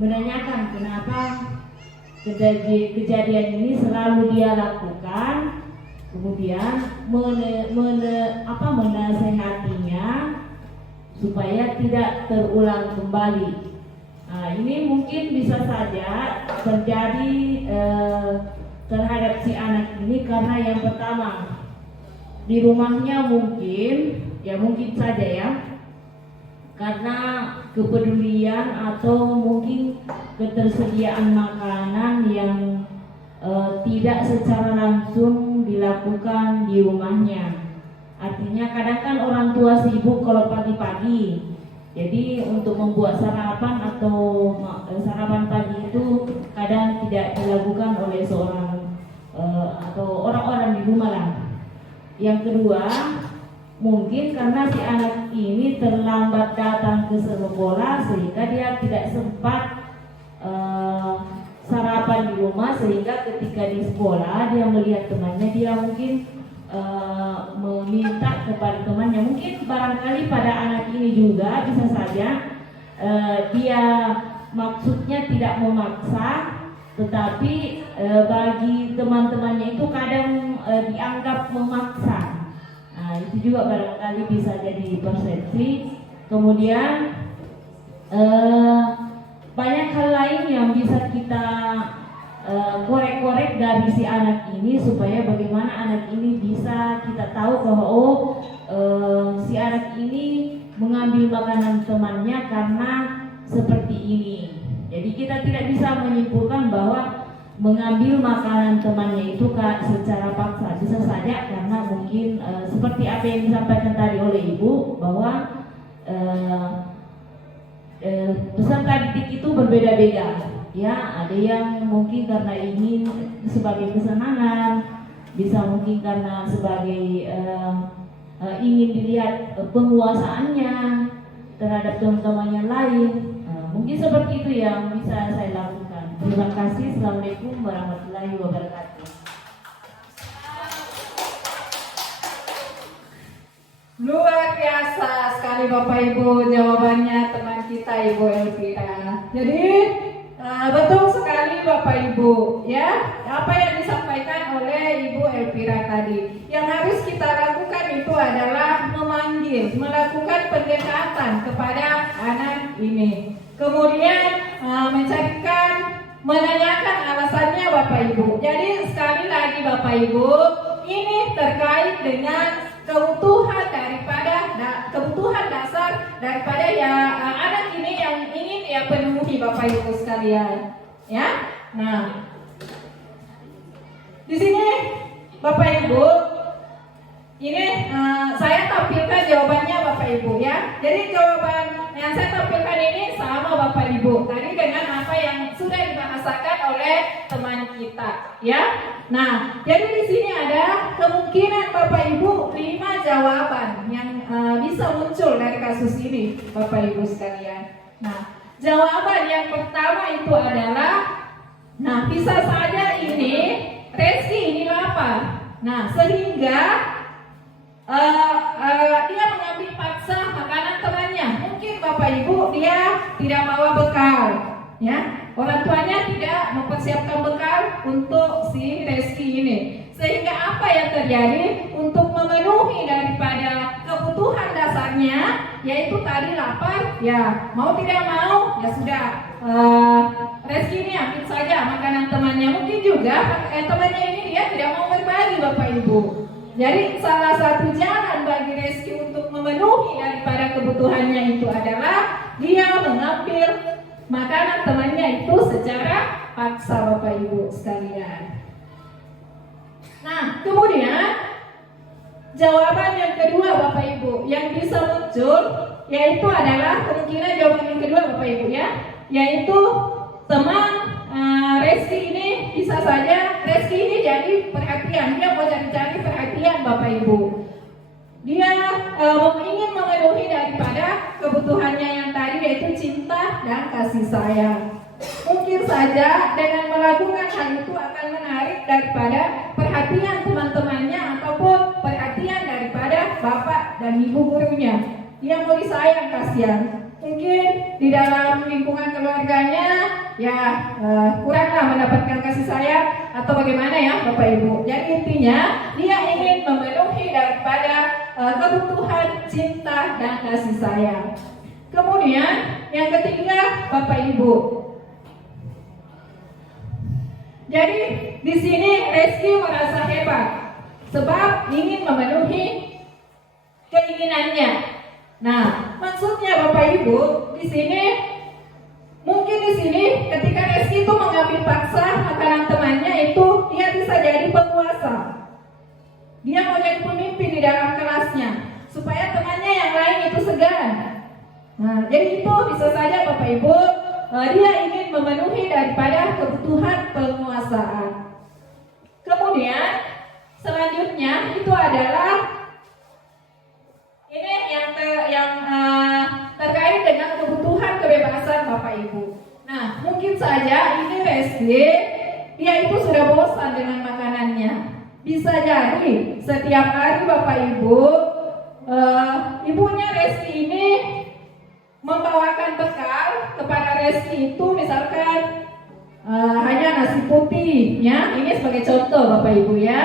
menanyakan kenapa kejadian ini selalu dia lakukan, kemudian menasehatinya supaya tidak terulang kembali. Nah, ini mungkin bisa saja terjadi terhadap si anak ini karena yang pertama di rumahnya mungkin saja ya, karena kepedulian atau mungkin ketersediaan makanan yang tidak secara langsung dilakukan di rumahnya. Artinya kadang kan orang tua sibuk kalau pagi-pagi, jadi untuk membuat sarapan atau sarapan pagi itu kadang tidak dilakukan oleh seorang atau orang-orang di rumah lah. Yang kedua, mungkin karena si anak ini terlambat datang ke sekolah sehingga dia tidak sempat sarapan di rumah, sehingga ketika di sekolah dia melihat temannya, dia mungkin meminta kepada temannya. Mungkin barangkali pada anak ini juga bisa saja dia maksudnya tidak memaksa, tetapi bagi teman-temannya itu kadang dianggap memaksa. Nah, itu juga barangkali bisa jadi persepsi. Kemudian banyak hal lain yang bisa kita korek-korek dari si anak ini supaya bagaimana anak ini bisa kita tahu bahwa si anak ini mengambil makanan temannya karena seperti ini. Jadi kita tidak bisa menyimpulkan bahwa mengambil makanan temannya itu secara paksa. Bisa saja karena mungkin seperti apa yang disampaikan tadi oleh Ibu, bahwa peserta didik itu berbeda-beda. Ya, ada yang mungkin karena ingin sebagai kesenangan, bisa mungkin karena sebagai ingin dilihat penguasaannya terhadap teman-teman yang lain. Mungkin seperti itu yang bisa saya lakukan. Terima kasih. Assalamualaikum warahmatullahi wabarakatuh. Luar biasa sekali Bapak Ibu jawabannya teman kita Ibu Elvira. Jadi betul sekali Bapak Ibu ya, apa yang disampaikan oleh Ibu Elvira tadi. Yang harus kita lakukan itu adalah memanggil, melakukan pendekatan kepada anak ini. Kemudian menanyakan alasannya Bapak Ibu. Jadi sekali lagi Bapak Ibu, ini terkait dengan kebutuhan dasar daripada ya anak ini yang ingin ya penuhi Bapak Ibu sekalian. Ya. Nah, di sini Bapak Ibu, ini saya tampilkan jawabannya Bapak Ibu ya. Jadi jawaban yang saya tampilkan ini sama Bapak Ibu tadi dengan apa yang sudah dibahasakan oleh teman kita ya. Nah, jadi di sini ada kemungkinan Bapak Ibu 5 jawaban yang bisa muncul dari kasus ini Bapak Ibu sekalian. Nah, jawaban yang pertama itu adalah, nah bisa saja ini Reski ini lapar. Nah, sehingga dia mengambil paksa makanan temannya. Mungkin Bapak Ibu dia tidak bawa bekal, ya. Orang tuanya tidak mempersiapkan bekal untuk si Reski ini. Sehingga apa yang terjadi untuk memenuhi daripada kebutuhan dasarnya, yaitu tadi lapar, ya mau tidak mau, ya sudah Reski ini ambil saja makanan temannya. Mungkin juga temannya ini dia tidak mau berbagi Bapak Ibu. Jadi salah satu jalan bagi Reski untuk memenuhi daripada kebutuhannya itu adalah dia mengambil makanan temannya itu secara paksa Bapak Ibu sekalian. Nah, kemudian jawaban yang kedua Bapak Ibu yang bisa muncul yaitu adalah kemungkinan jawaban yang kedua Bapak Ibu ya, yaitu teman Reski ini bisa saja Reski ini jadi perhatian, dia mau cari-cari perhatian Bapak Ibu. Dia ingin memenuhi daripada kebutuhannya yang tadi yaitu cinta dan kasih sayang. Mungkin saja dengan melakukan hal itu akan menarik daripada perhatian teman-temannya ataupun perhatian daripada bapak dan ibu gurunya. Dia mau disayang kasihan. Mungkin di dalam lingkungan keluarganya ya kuranglah mendapatkan kasih sayang atau bagaimana ya Bapak Ibu. Jadi intinya dia ingin memenuhi daripada kebutuhan cinta dan kasih sayang. Kemudian yang ketiga Bapak Ibu. Jadi di sini Reski merasa hebat sebab ingin memenuhi keinginannya. Nah, maksudnya Bapak Ibu di sini mungkin di sini ketika Reski itu mengambil paksa makanan temannya itu dia bisa jadi penguasa. Dia mau jadi pemimpin di dalam kelasnya supaya temannya yang lain itu segan. Nah, jadi itu bisa saja Bapak Ibu dia ingin memenuhi daripada kebutuhan penguasaan. Kemudian selanjutnya itu adalah ini yang terkait dengan kebutuhan kebebasan Bapak Ibu. Nah, mungkin saja ini Reski dia itu sudah bosan dengan makanannya. Bisa jadi setiap hari Bapak Ibu ibunya Reski ini membawakan bekal kepada Reski itu misalkan hanya nasi putih ya. Ini sebagai contoh Bapak Ibu ya.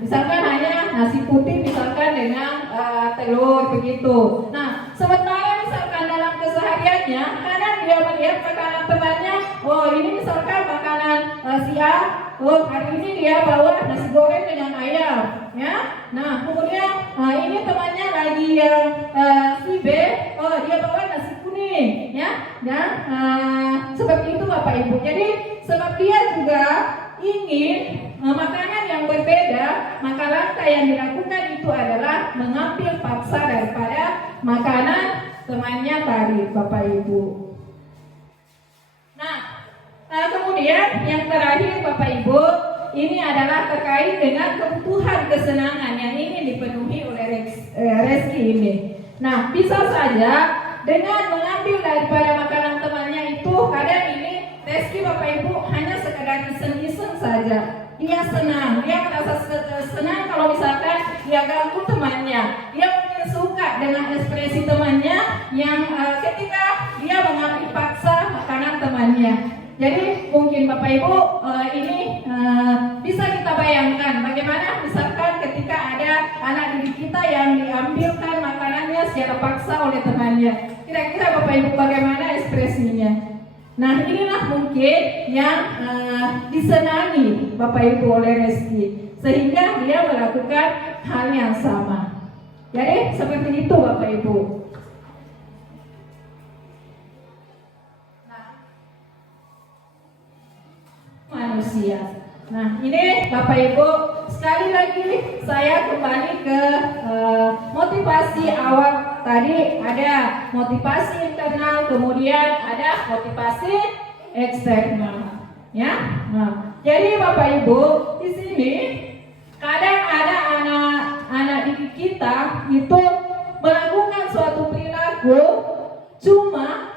Misalkan hanya nasi putih misalkan dengan telur begitu. Nah, sementara misalkan dalam kesehariannya kadang dia melihat makanan temannya, oh ini misalkan makanan si A, oh hari ini dia bawa nasi goreng dengan ayam ya. Nah, kemudian ini temannya lagi yang si B, oh dia bawa nasi kuning ya. Dan seperti itu Bapak Ibu. Jadi sebab dia juga ingin makanan yang berbeda, maka langkah yang dilakukan itu adalah mengambil paksa daripada makanan temannya tadi Bapak Ibu. Nah, kemudian yang terakhir Bapak Ibu, ini adalah terkait dengan kebutuhan kesenangan yang ingin dipenuhi oleh Reski ini. Nah, bisa saja dengan mengambil daripada makanan temannya itu kadang ini Reski Bapak Ibu hanya sekedar iseng-iseng saja. Dia senang, dia merasa senang kalau misalkan dia ganggu temannya. Dia paling suka dengan ekspresi temannya yang ketika dia mengambil paksa makanan temannya. Jadi mungkin Bapak Ibu ini bisa kita bayangkan bagaimana misalkan ketika ada anak didik kita yang diambilkan makanannya secara paksa oleh temannya. Kira-kira Bapak Ibu bagaimana ekspresinya? Nah inilah mungkin yang disenangi Bapak Ibu oleh Reski, sehingga dia melakukan hal yang sama. Jadi seperti itu Bapak Ibu. Manusia. Nah ini Bapak Ibu, sekali lagi saya kembali ke motivasi awal tadi. Ada motivasi internal, kemudian ada motivasi eksternal, ya. Nah, jadi Bapak Ibu di sini kadang ada anak didik kita itu melakukan suatu perilaku, cuma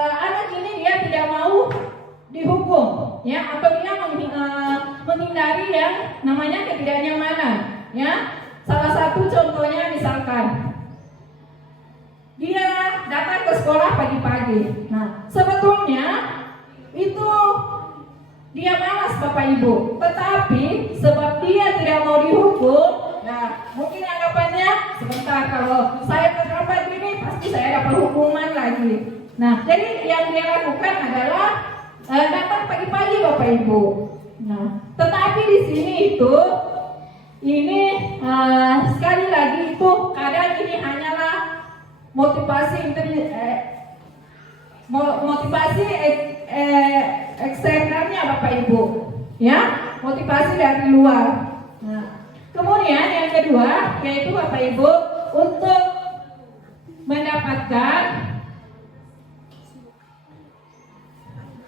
anak ini dia tidak mau dihukum, ya, atau dia menghindari yang namanya ketidaknyamanan, ya. Salah satu contohnya misalkan dia datang ke sekolah pagi-pagi. Nah, sebetulnya itu dia malas Bapak Ibu, tetapi sebab dia tidak mau dihukum, nah mungkin anggapannya sebentar kalau saya terlambat ini pasti saya dapat hukuman lagi. Nah, jadi yang dia lakukan adalah datang pagi-pagi Bapak Ibu. Nah, tetapi di sini ini sekali lagi itu kadang ini hanyalah motivasi eksternalnya Bapak Ibu, ya, motivasi dari luar. Nah, kemudian yang kedua yaitu Bapak Ibu untuk mendapatkan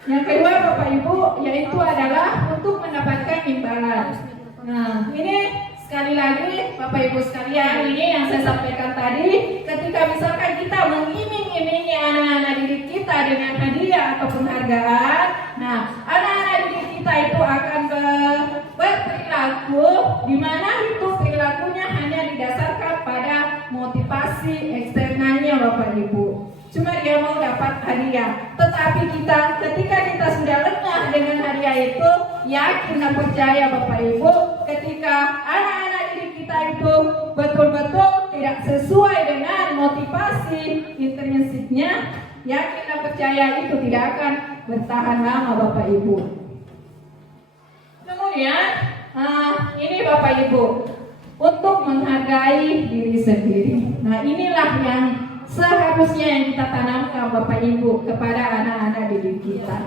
yang kedua Bapak Ibu yaitu adalah untuk mendapatkan imbalan. Nah ini sekali lagi Bapak Ibu sekalian, ini yang saya sampaikan tadi, ketika misalkan kita mengiming-imingi anak-anak didik kita dengan hadiah atau penghargaan, nah anak-anak didik kita itu akan berperilaku di mana itu perilakunya hanya didasarkan pada motivasi eksternalnya Bapak Ibu. Cuma dia mau dapat hadiah, tetapi ketika kita sudah lengah dengan hadiah itu, yakin dan percaya Bapak Ibu, ketika anak-anak didik kita itu betul-betul tidak sesuai dengan motivasi intrinsiknya, yakin dan percaya itu tidak akan bertahan lama Bapak Ibu. Kemudian ini Bapak Ibu, untuk menghargai diri sendiri. Nah inilah yang seharusnya yang kita tanamkan Bapak Ibu kepada anak-anak didik kita.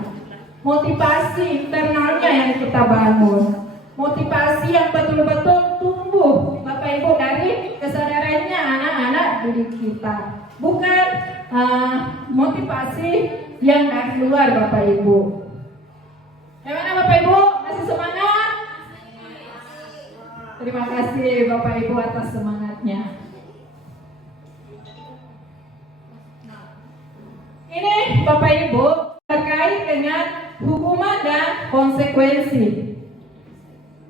Motivasi internalnya yang kita bangun, motivasi yang betul-betul tumbuh Bapak Ibu dari kesadarannya anak-anak didik kita, bukan motivasi yang dari luar Bapak Ibu. Bagaimana Bapak Ibu? Masih semangat? Terima kasih Bapak Ibu atas semangatnya. Ini Bapak Ibu terkait dengan hukuman dan konsekuensi.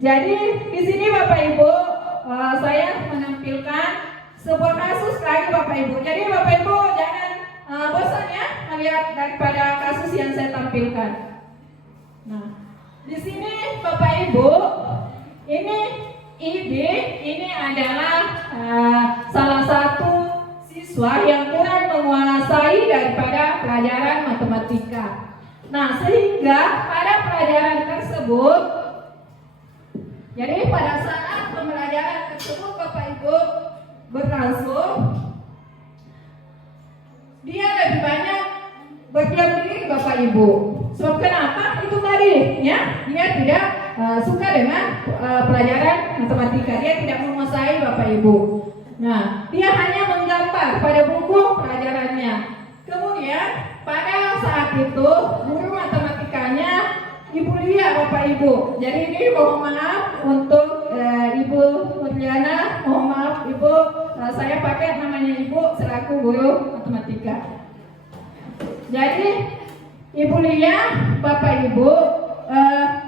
Jadi di sini Bapak Ibu saya menampilkan sebuah kasus lagi Bapak Ibu. Jadi Bapak Ibu jangan bosan ya melihat daripada kasus yang saya tampilkan. Nah, di sini Bapak Ibu ini adalah salah satu siswa yang kurang menguasai daripada pelajaran matematika. Nah, sehingga pada pelajaran tersebut, jadi pada saat pembelajaran tersebut Bapak Ibu berlangsung, dia lebih banyak berdiam diri Bapak Ibu. Sebab kenapa? Itu tadi, ya, dia tidak suka dengan pelajaran matematika, dia tidak menguasai Bapak Ibu. Nah, dia hanya menggambar pada buku pelajarannya. Kemudian pada saat itu guru matematikanya Ibu Lia Bapak Ibu. Jadi ini mohon maaf untuk Ibu Murliana, mohon maaf Ibu, saya pakai namanya Ibu selaku guru matematika. Jadi Ibu Lia Bapak Ibu,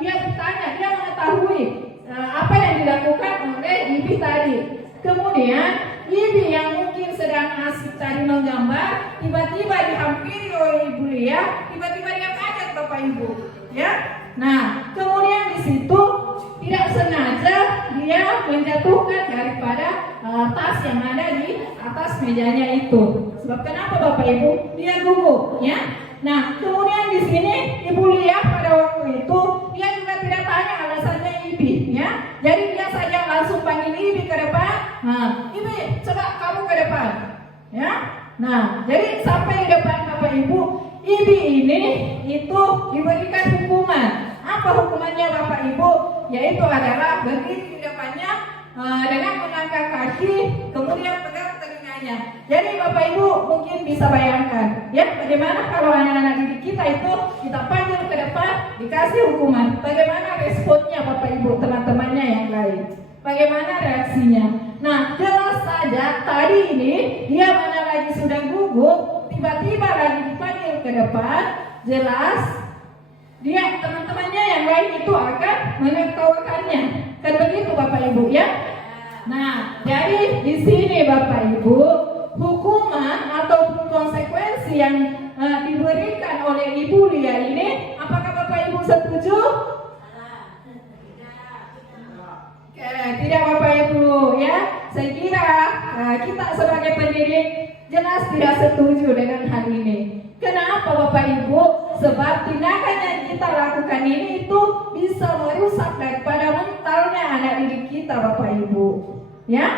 dia bertanya, dia mengetahui apa yang dilakukan oleh Ibu tadi. Kemudian ibu yang mungkin sedang asik tadi menggambar, tiba-tiba dihampiri oleh ibu Lia, tiba-tiba dia kaget Bapak Ibu, ya. Nah, kemudian di situ tidak sengaja dia menjatuhkan daripada tas yang ada di atas mejanya itu. Sebab kenapa Bapak Ibu? Dia gugup, ya. Nah, kemudian di sini Ibu Lia pada waktu itu dia juga tidak tanya alasannya Ibi, ya. Jadi dia saja langsung panggil Ibi ke depan. Nah, Ibi, coba kamu ke depan, ya. Nah, jadi sampai di depan Bapak Ibu, Ibi ini itu diberikan hukuman. Apa hukumannya Bapak Ibu? Yaitu adalah berdiri di depannya dengan mengangkat kaki, kemudian pegang telinganya. Jadi Bapak Ibu mungkin bisa bayangkan, ya, bagaimana kalau anak-anak didik kita itu kita panggil ke depan dikasih hukuman. Bagaimana responnya Bapak Ibu, teman-temannya yang lain? Bagaimana reaksinya? Nah, jelas saja tadi ini dia mana lagi sudah gugup, tiba-tiba lagi dipanggil ke depan, jelas dia teman-temannya yang lain itu akan menertawakannya. Kan begitu Bapak Ibu, ya? Nah, jadi di sini Bapak Ibu, hukuman atau konsekuensi yang diberikan oleh Ibu Lia ini, apakah Bapak Ibu setuju? Tidak Bapak Ibu, ya. Saya kira kita sebagai pendidik jelas tidak setuju dengan hal ini. Kenapa Bapak Ibu? Sebab tindakan yang kita lakukan ini itu bisa merusak daripada mentalnya anak didik kita Bapak Ibu, ya.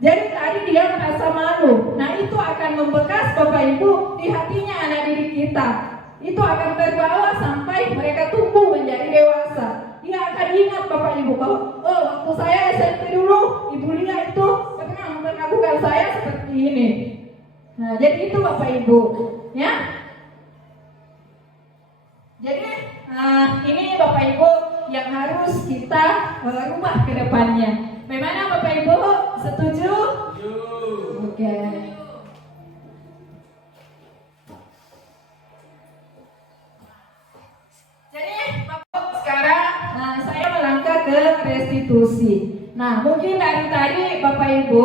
Jadi tadi dia merasa malu. Nah, itu akan membekas Bapak Ibu di hatinya anak didik kita. Itu akan terbawa sampai mereka tumbuh menjadi dewasa. Dia akan ingat Bapak Ibu bahwa waktu saya SMP dulu Ibu Lia itu pernah memperlakukan saya seperti ini. Nah, jadi itu Bapak Ibu, ya. Jadi ini Bapak Ibu yang harus kita rubah ke depannya. Bagaimana Bapak Ibu? Setuju? Oke. Jadi Bapak sekarang saya melangkah ke restitusi. Nah, mungkin dari tadi Bapak Ibu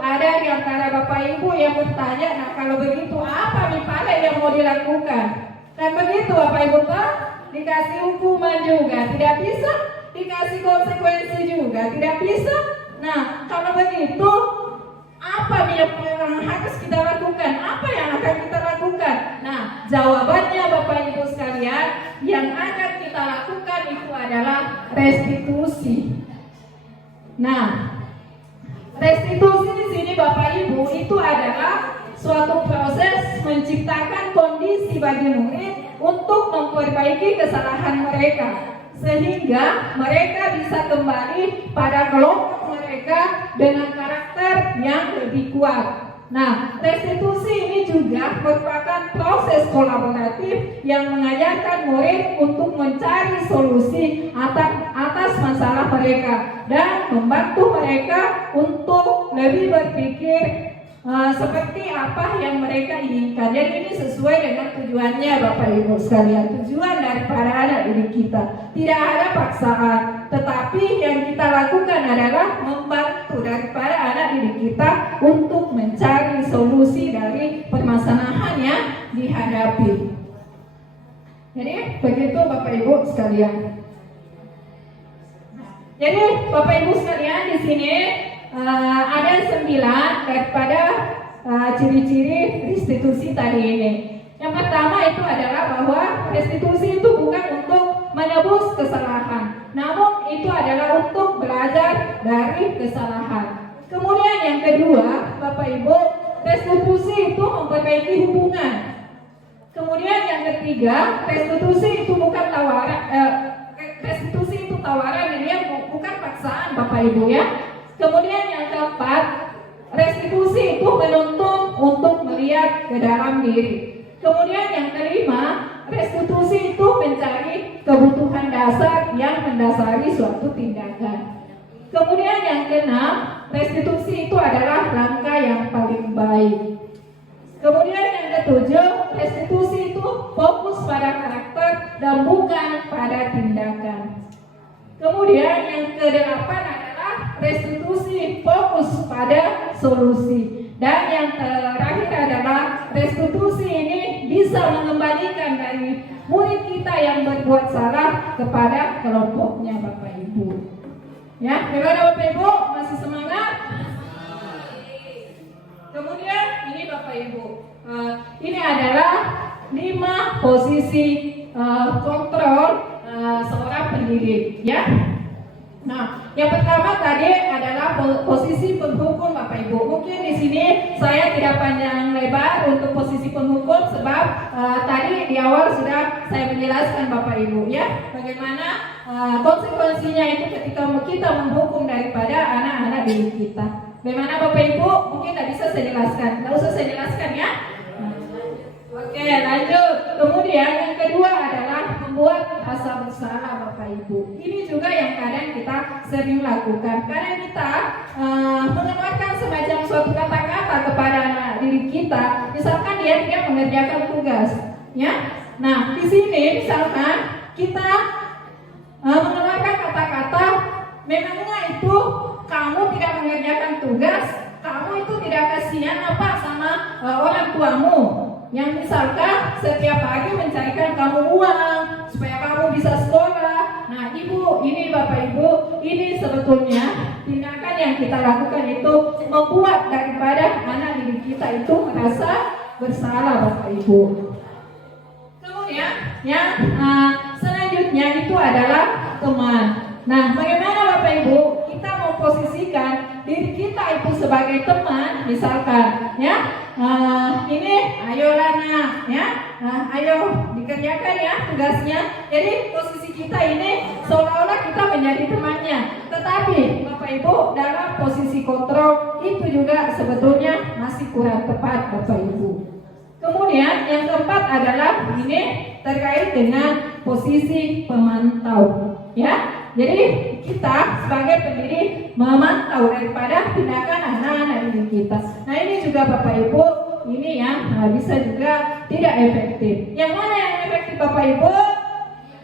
ada di antara Bapak Ibu yang bertanya, nah kalau begitu apa misalnya yang mau dilakukan? Dan begitu Bapak Ibu toh, dikasih hukuman juga tidak bisa, dikasih konsekuensi juga tidak bisa. Nah, kalau begitu apa yang harus kita lakukan? Apa yang akan kita lakukan? Nah, jawabannya Bapak Ibu sekalian, yang akan kita lakukan itu adalah restitusi. Nah, restitusi di sini Bapak Ibu itu adalah suatu proses menciptakan kondisi bagi murid untuk memperbaiki kesalahan mereka sehingga mereka bisa kembali pada kelompok mereka dengan karakter yang lebih kuat. Nah, restitusi ini juga merupakan proses kolaboratif yang mengajarkan murid untuk mencari solusi atas masalah mereka dan membantu mereka untuk lebih berpikir seperti apa yang mereka inginkan. Jadi ini sesuai dengan tujuannya Bapak Ibu sekalian. Tujuan daripada anak didik kita tidak ada paksaan, tetapi yang kita lakukan adalah membantu daripada anak didik kita untuk mencari solusi dari permasalahan yang dihadapi. Jadi begitu Bapak Ibu sekalian. Jadi Bapak Ibu sekalian di sini ada 9 daripada ciri-ciri restitusi tadi ini. Yang pertama itu adalah bahwa restitusi itu bukan untuk menebus kesalahan, namun itu adalah untuk belajar dari kesalahan. Kemudian yang kedua, Bapak Ibu, restitusi itu memperbaiki hubungan. Kemudian yang ketiga, restitusi itu bukan tawaran, restitusi itu tawaran, ini bukan paksaan Bapak Ibu ya. Kemudian yang keempat, restitusi itu menuntun untuk melihat ke dalam diri. Kemudian yang kelima, restitusi itu mencari kebutuhan dasar yang mendasari suatu tindakan. Kemudian yang keenam, restitusi itu adalah langkah yang paling baik. Kemudian yang ketujuh, restitusi itu fokus pada karakter dan bukan pada tindakan. Kemudian yang kedelapan adalah adalah restitusi, fokus pada solusi. Dan yang terakhir adalah restitusi ini bisa mengembalikan dari murid kita yang berbuat salah kepada kelompoknya Bapak Ibu. Ya, bagaimana Bapak Ibu? Masih semangat? Kemudian ini Bapak Ibu, ini adalah 5 posisi kontrol seorang pendidik, ya. Nah, yang pertama tadi adalah posisi penghukum Bapak Ibu. Mungkin di sini saya tidak panjang lebar untuk posisi penghukum sebab tadi di awal sudah saya menjelaskan Bapak Ibu, ya, bagaimana konsekuensinya itu ketika kita menghukum daripada anak-anak didik kita. Bagaimana Bapak Ibu? Mungkin tidak bisa saya jelaskan. Tidak usah saya jelaskan, ya. Oke, lanjut. Kemudian yang kedua adalah membuat rasa bersalah Bapak Ibu. Ini juga yang kadang kita sering lakukan. Kadang kita mengeluarkan semacam suatu kata-kata kepada anak didik kita. Misalkan dia tidak mengerjakan tugas, ya. Nah, di sini misalkan kita mengeluarkan kata-kata, memangnya itu kamu tidak mengerjakan tugas, kamu itu tidak kasihan apa sama orang tuamu yang misalkan setiap pagi mencarikan kamu uang supaya kamu bisa sekolah. Nah Ibu, ini Bapak Ibu, ini sebetulnya tindakan yang kita lakukan itu membuat daripada anak didik kita itu merasa bersalah Bapak Ibu. Kemudian yang selanjutnya itu adalah teman. Nah bagaimana Bapak Ibu kita memposisikan diri kita itu sebagai teman, misalkan, ya. Ini ayolah nak, ya, ayo dikerjakan ya tugasnya. Jadi posisi kita ini seolah-olah kita menjadi temannya. Tetapi Bapak Ibu dalam posisi kontrol itu juga sebetulnya masih kurang tepat Bapak Ibu. Kemudian yang keempat adalah ini terkait dengan posisi pemantau, ya. Jadi kita sebagai pendidik memantau daripada tindakan anak-anak didik kita. Nah ini juga Bapak Ibu, ini yang bisa juga tidak efektif. Yang mana yang efektif Bapak Ibu?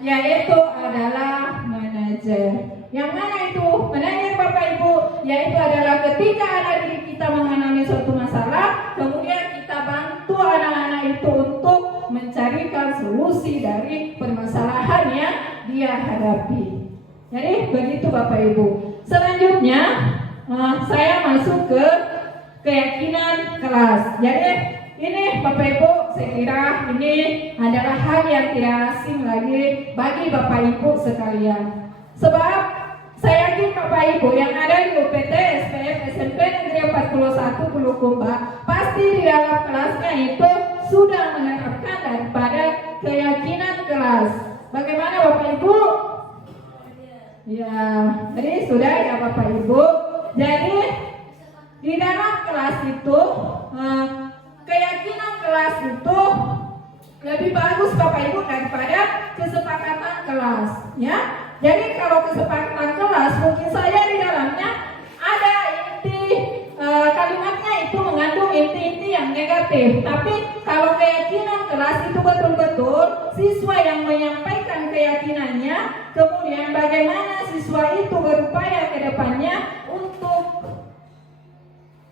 Yaitu adalah manajer. Yang mana itu manajer Bapak Ibu? Yaitu adalah ketika anak didik kita mengalami suatu masalah, kemudian kita bantu anak-anak itu untuk mencarikan solusi dari permasalahan yang dia hadapi. Jadi begitu Bapak Ibu. Selanjutnya saya masuk ke keyakinan kelas. Jadi ini Bapak Ibu, saya kira ini adalah hal yang tidak asing lagi bagi Bapak Ibu sekalian. Sebab saya yakin Bapak Ibu yang ada di UPT, SPM, SMP Negeri 41 Bulukumba pasti di dalam kelasnya itu sudah menerapkan daripada keyakinan kelas. Bagaimana Bapak Ibu? Ya, jadi sudah ya Bapak Ibu. Jadi di dalam kelas itu keyakinan kelas itu lebih bagus Bapak Ibu daripada kesepakatan kelas, ya. Jadi kalau kesepakatan kelas mungkin saja di dalamnya ada inti kalimatnya itu mengandung inti-inti yang negatif. Tapi kalau keyakinan kelas itu betul-betul siswa yang menyampaikan keyakinannya, kemudian bagaimana siswa itu berupaya ke depannya untuk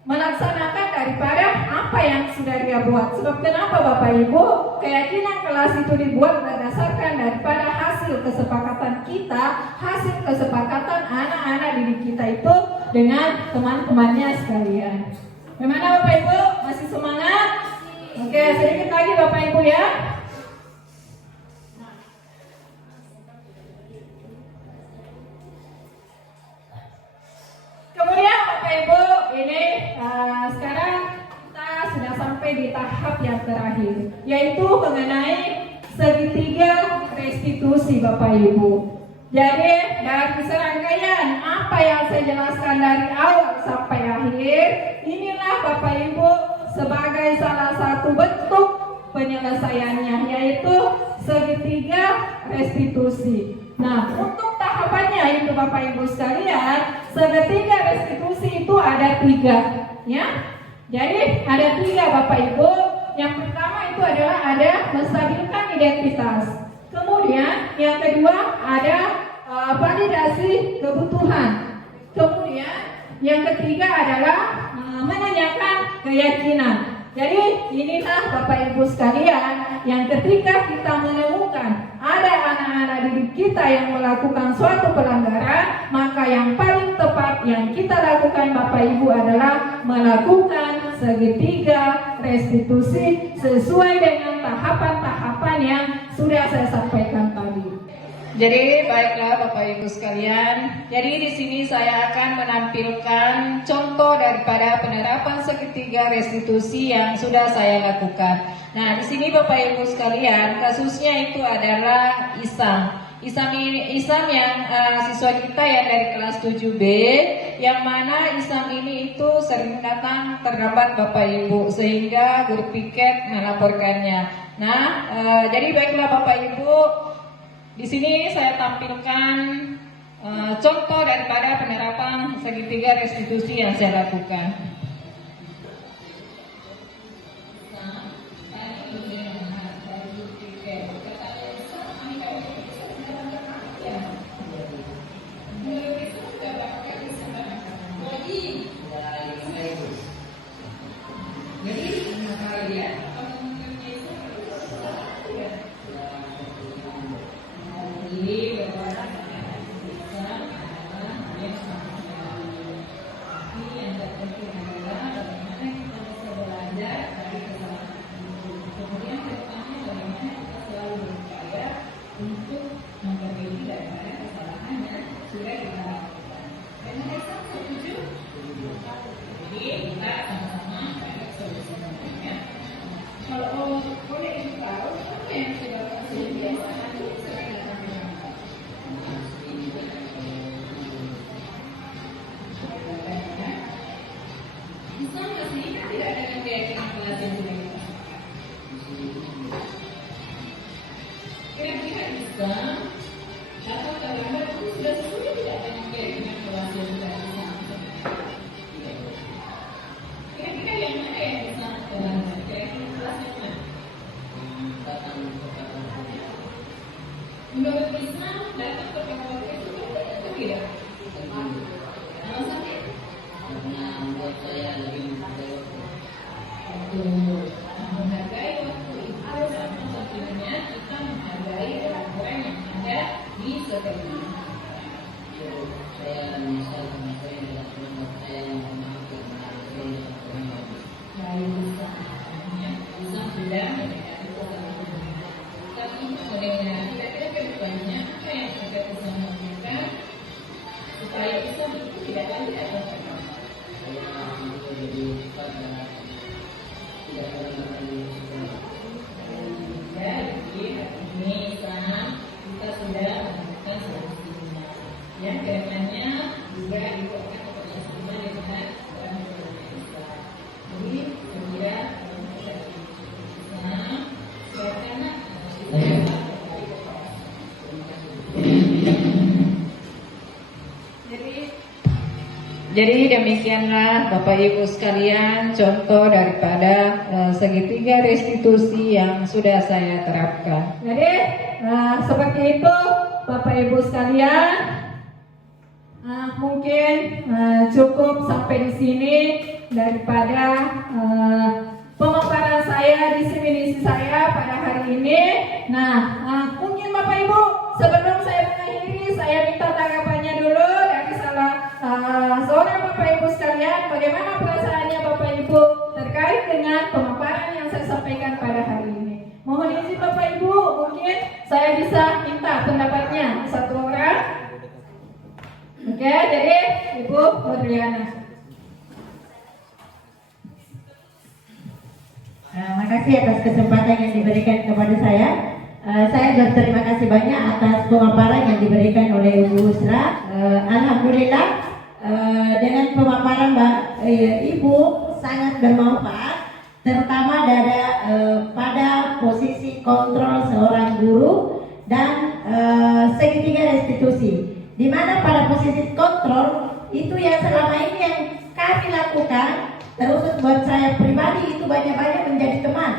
melaksanakan daripada apa yang sudah dia buat. Sebab kenapa Bapak Ibu? Keyakinan kelas itu dibuat berdasarkan daripada hasil kesepakatan kita, hasil kesepakatan anak-anak didik kita itu dengan teman-temannya sekalian. Bagaimana Bapak Ibu? Masih semangat? Oke, sedikit lagi Bapak Ibu ya. Kemudian Bapak Ibu, ini sekarang kita sudah sampai di tahap yang terakhir, yaitu mengenai segitiga restitusi Bapak Ibu. Jadi dari serangkaian apa yang saya jelaskan dari awal sampai akhir, inilah Bapak Ibu sebagai salah satu bentuk penyelesaiannya, yaitu segitiga restitusi. Nah, untuk tahapannya itu Bapak Ibu sekalian, segitiga restitusi itu ada 3, ya. Jadi ada 3 Bapak Ibu. Yang pertama itu adalah ada menstabilkan identitas. Kemudian yang kedua ada validasi kebutuhan. Kemudian yang ketiga adalah menanyakan keyakinan. Jadi inilah Bapak Ibu sekalian yang ketika kita menemukan ada anak-anak didik kita yang melakukan suatu pelanggaran, maka yang paling tepat yang kita lakukan Bapak Ibu adalah melakukan segitiga restitusi sesuai dengan tahapan-tahapan yang sudah saya sampaikan tadi. Jadi baiklah Bapak Ibu sekalian, jadi di sini saya akan menampilkan contoh daripada penerapan segitiga restitusi yang sudah saya lakukan. Nah, di sini Bapak Ibu sekalian, kasusnya itu adalah Isam yang siswa kita yang dari kelas 7B, yang mana Isam ini itu sering datang terlambat Bapak Ibu, sehingga guru piket melaporkannya. Nah, jadi baiklah Bapak Ibu, di sini saya tampilkan contoh daripada penerapan segitiga restitusi yang saya lakukan. Jadi demikianlah Bapak Ibu sekalian contoh daripada segitiga restitusi yang sudah saya terapkan. Jadi seperti itu Bapak Ibu sekalian, mungkin cukup sampai di sini daripada pemaparan saya, diseminasi saya pada hari ini. Nah, mungkin Bapak Ibu sebelum saya mengakhiri, saya minta tanggapannya dulu dari seorang Bapak Ibu sekalian, bagaimana perasaannya Bapak Ibu terkait dengan pemaparan yang saya sampaikan pada hari ini. Mohon izin Bapak Ibu, mungkin saya bisa minta pendapatnya satu orang. Oke, jadi Ibu Nurliana. Makasih atas kesempatan yang diberikan kepada saya. Saya berterima kasih banyak atas pemaparan yang diberikan oleh Ibu Husra. Alhamdulillah dengan pemaparan Ibu sangat bermanfaat, terutama pada posisi kontrol seorang guru dan segitiga restitusi. Di mana pada posisi kontrol itu yang selama ini yang kami lakukan, terus buat saya pribadi itu banyak-banyak menjadi teman.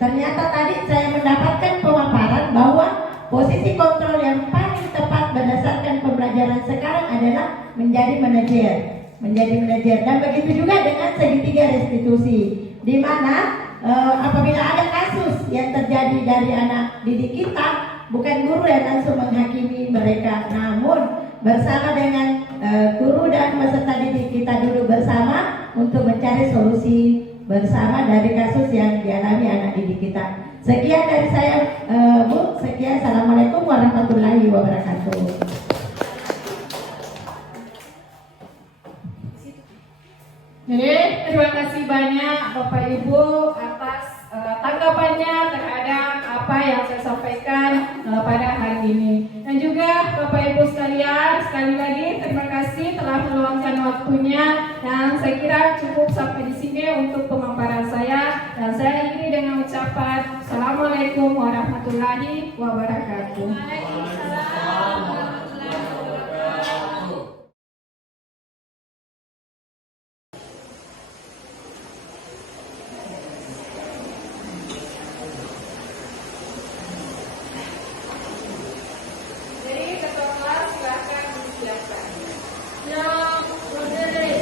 Ternyata tadi saya mendapatkan pemaparan bahwa posisi kontrol yang paling tepat berdasarkan pembelajaran sekarang adalah menjadi menjadi manajer dan begitu juga dengan segitiga restitusi, di mana apabila ada kasus yang terjadi dari anak didik kita, bukan guru yang langsung menghakimi mereka, namun bersama dengan guru dan peserta didik kita duduk bersama untuk mencari solusi bersama dari kasus yang dialami anak didik kita. Sekian dari saya, Bu. Sekian. Assalamualaikum warahmatullahi wabarakatuh. Jadi terima kasih banyak Bapak Ibu atas tanggapannya terhadap apa yang saya sampaikan pada hari ini. Dan juga Bapak Ibu sekalian, sekali lagi terima kasih telah meluangkan waktunya, dan saya kira cukup sampai di sini untuk pemaparan saya, dan saya akhiri dengan ucapan Assalamualaikum warahmatullahi wabarakatuh. Jadi ketua kelas silahkan disiapkan. Yang berdiri.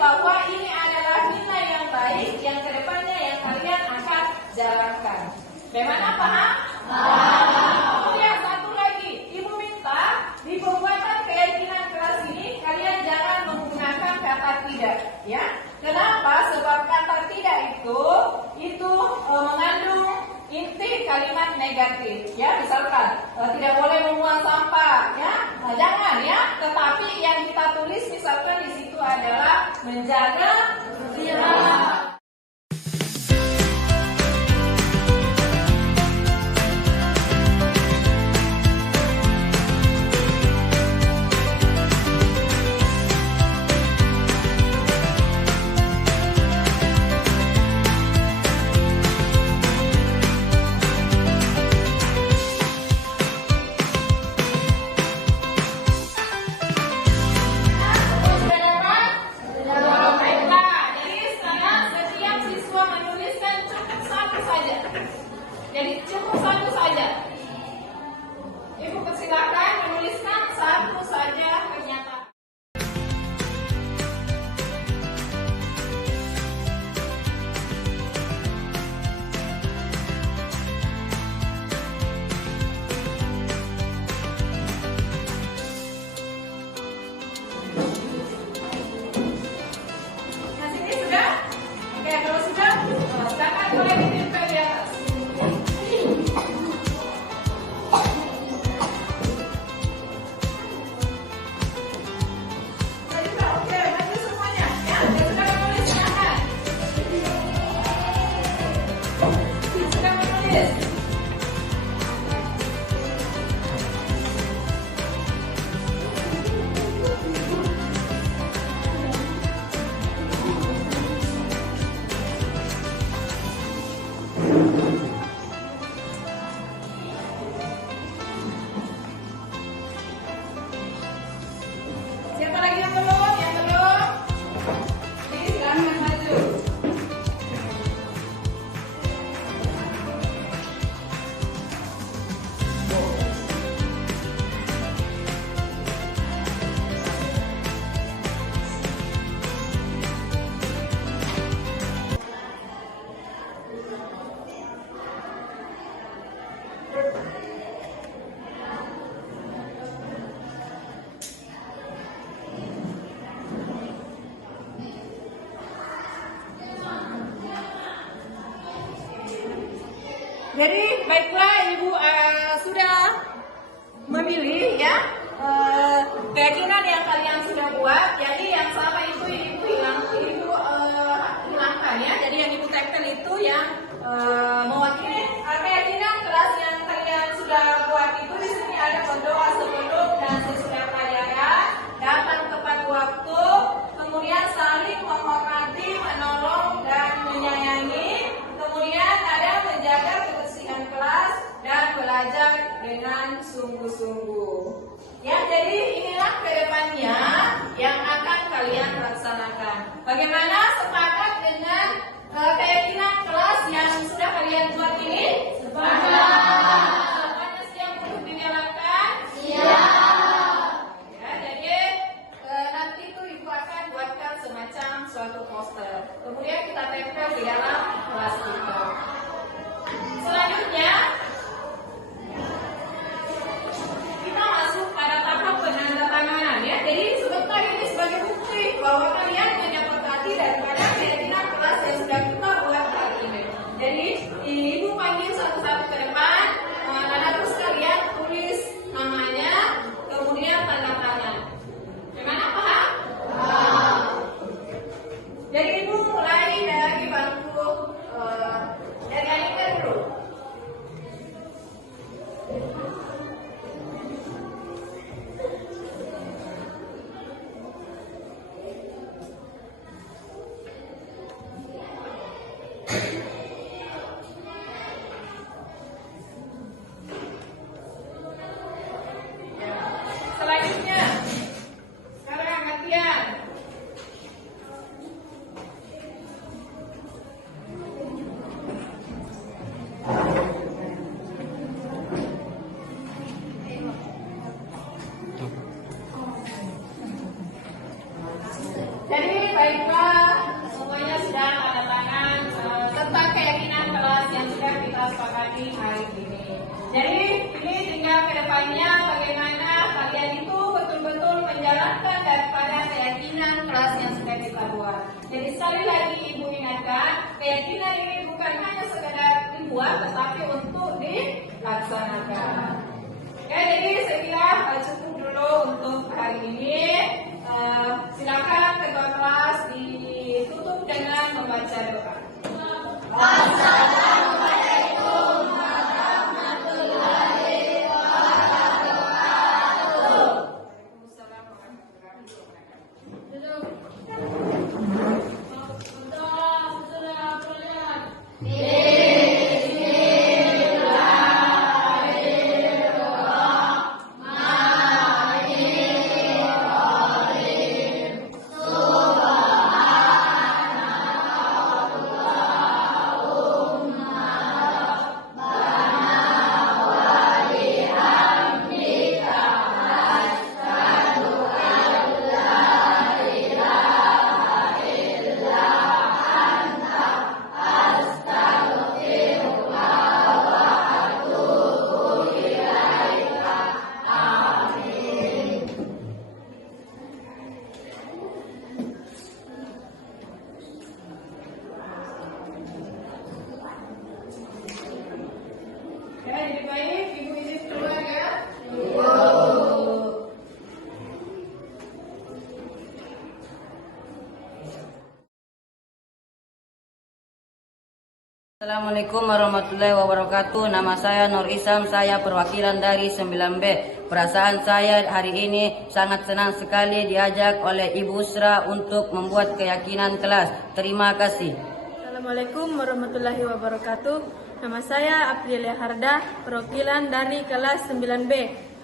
bahwa ini adalah nilai yang baik yang kedepannya yang kalian akan jalankan. Bagaimana, paham? Kemudian satu lagi, Ibu minta di pembuatan keyakinan kelas ini kalian jangan menggunakan kata tidak, ya. Kenapa? Sebab kata tidak itu mengandung inti kalimat negatif, ya. Misalkan tidak boleh membuang sampah, ya. Nah, jangan, ya. Tetapi yang kita tulis misalkan di situ adalah menjaga kebersihan. Jadi cukup satu saja. Ibu Jadi baiklah Ibu sudah memilih ya keyakinan yang kalian sudah buat. Jadi yang sama itu Ibu hilangkan ya. Jadi yang Ibu tempel itu yang mewakili keyakinan kelas yang kalian sudah buat itu. Di sini ada berdoa sebelum dan sesudah pelajaran, datang tepat waktu, kemudian saling menghormati, menolong dan menyayangi. Kemudian ada menjaga kebersihan kelas dan belajar dengan sungguh-sungguh. Ya, jadi inilah kedepannya yang akan kalian laksanakan. Bagaimana sepakat dengan keyakinan kelas yang sudah kalian buat ini? Sepakat. Semuanya siap untuk dijalankan? Siap. Ya, jadi nanti itu Ibu akan buatkan semacam suatu poster. Kemudian kita tempel di dalam kelas kita. Selanjutnya kita masuk pada tahap penandatanganan ya. Jadi sebentar ini sebagai bukti bahwa kalian menyepakati daripada keyakinan kelas yang sudah kita buat hari ini. Jadi Ibu panggil satu-satu ke depan, dan harus kalian tulis namanya, kemudian tanda tangan. Gimana, paham? Jadi Ibu mulai dari bangku dari Alika dulu. Selanjutnya, sekarang latihan. Jadi baiklah, semuanya sudah tanda tangan tentang keyakinan kelas yang sudah kita sepakati hari ini. Jadi ini tinggal kedepannya bagaimana kalian itu betul-betul menjalankan daripada keyakinan kelas yang sudah kita buat. Jadi sekali lagi Ibu ingatkan, keyakinan ini bukan hanya sekedar dibuat, tetapi untuk dilaksanakan. Ya, jadi saya kira cukup dulu untuk hari ini. Silakan ketua kelas ditutup dengan membaca doa. Assalamualaikum warahmatullahi wabarakatuh. Waalaikumsalam warahmatullahi wabarakatuh. Ya, jadi baik, Ibu izin keluar ya. Assalamualaikum warahmatullahi wabarakatuh. Nama saya Nur Isam, saya perwakilan dari 9B. Perasaan saya hari ini sangat senang sekali diajak oleh Ibu Usra untuk membuat keyakinan kelas. Terima kasih. Assalamualaikum warahmatullahi wabarakatuh. Nama saya Aprilia Harda, perwakilan dari kelas 9B.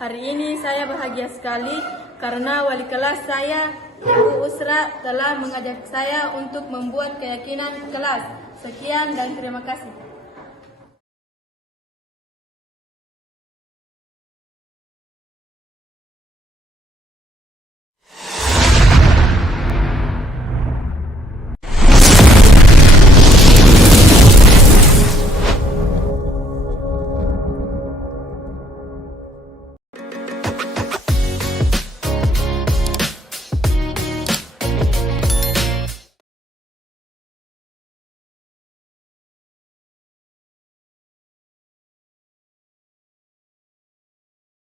Hari ini saya bahagia sekali karena wali kelas saya, Ibu Usra, telah mengajak saya untuk membuat keyakinan kelas. Sekian dan terima kasih.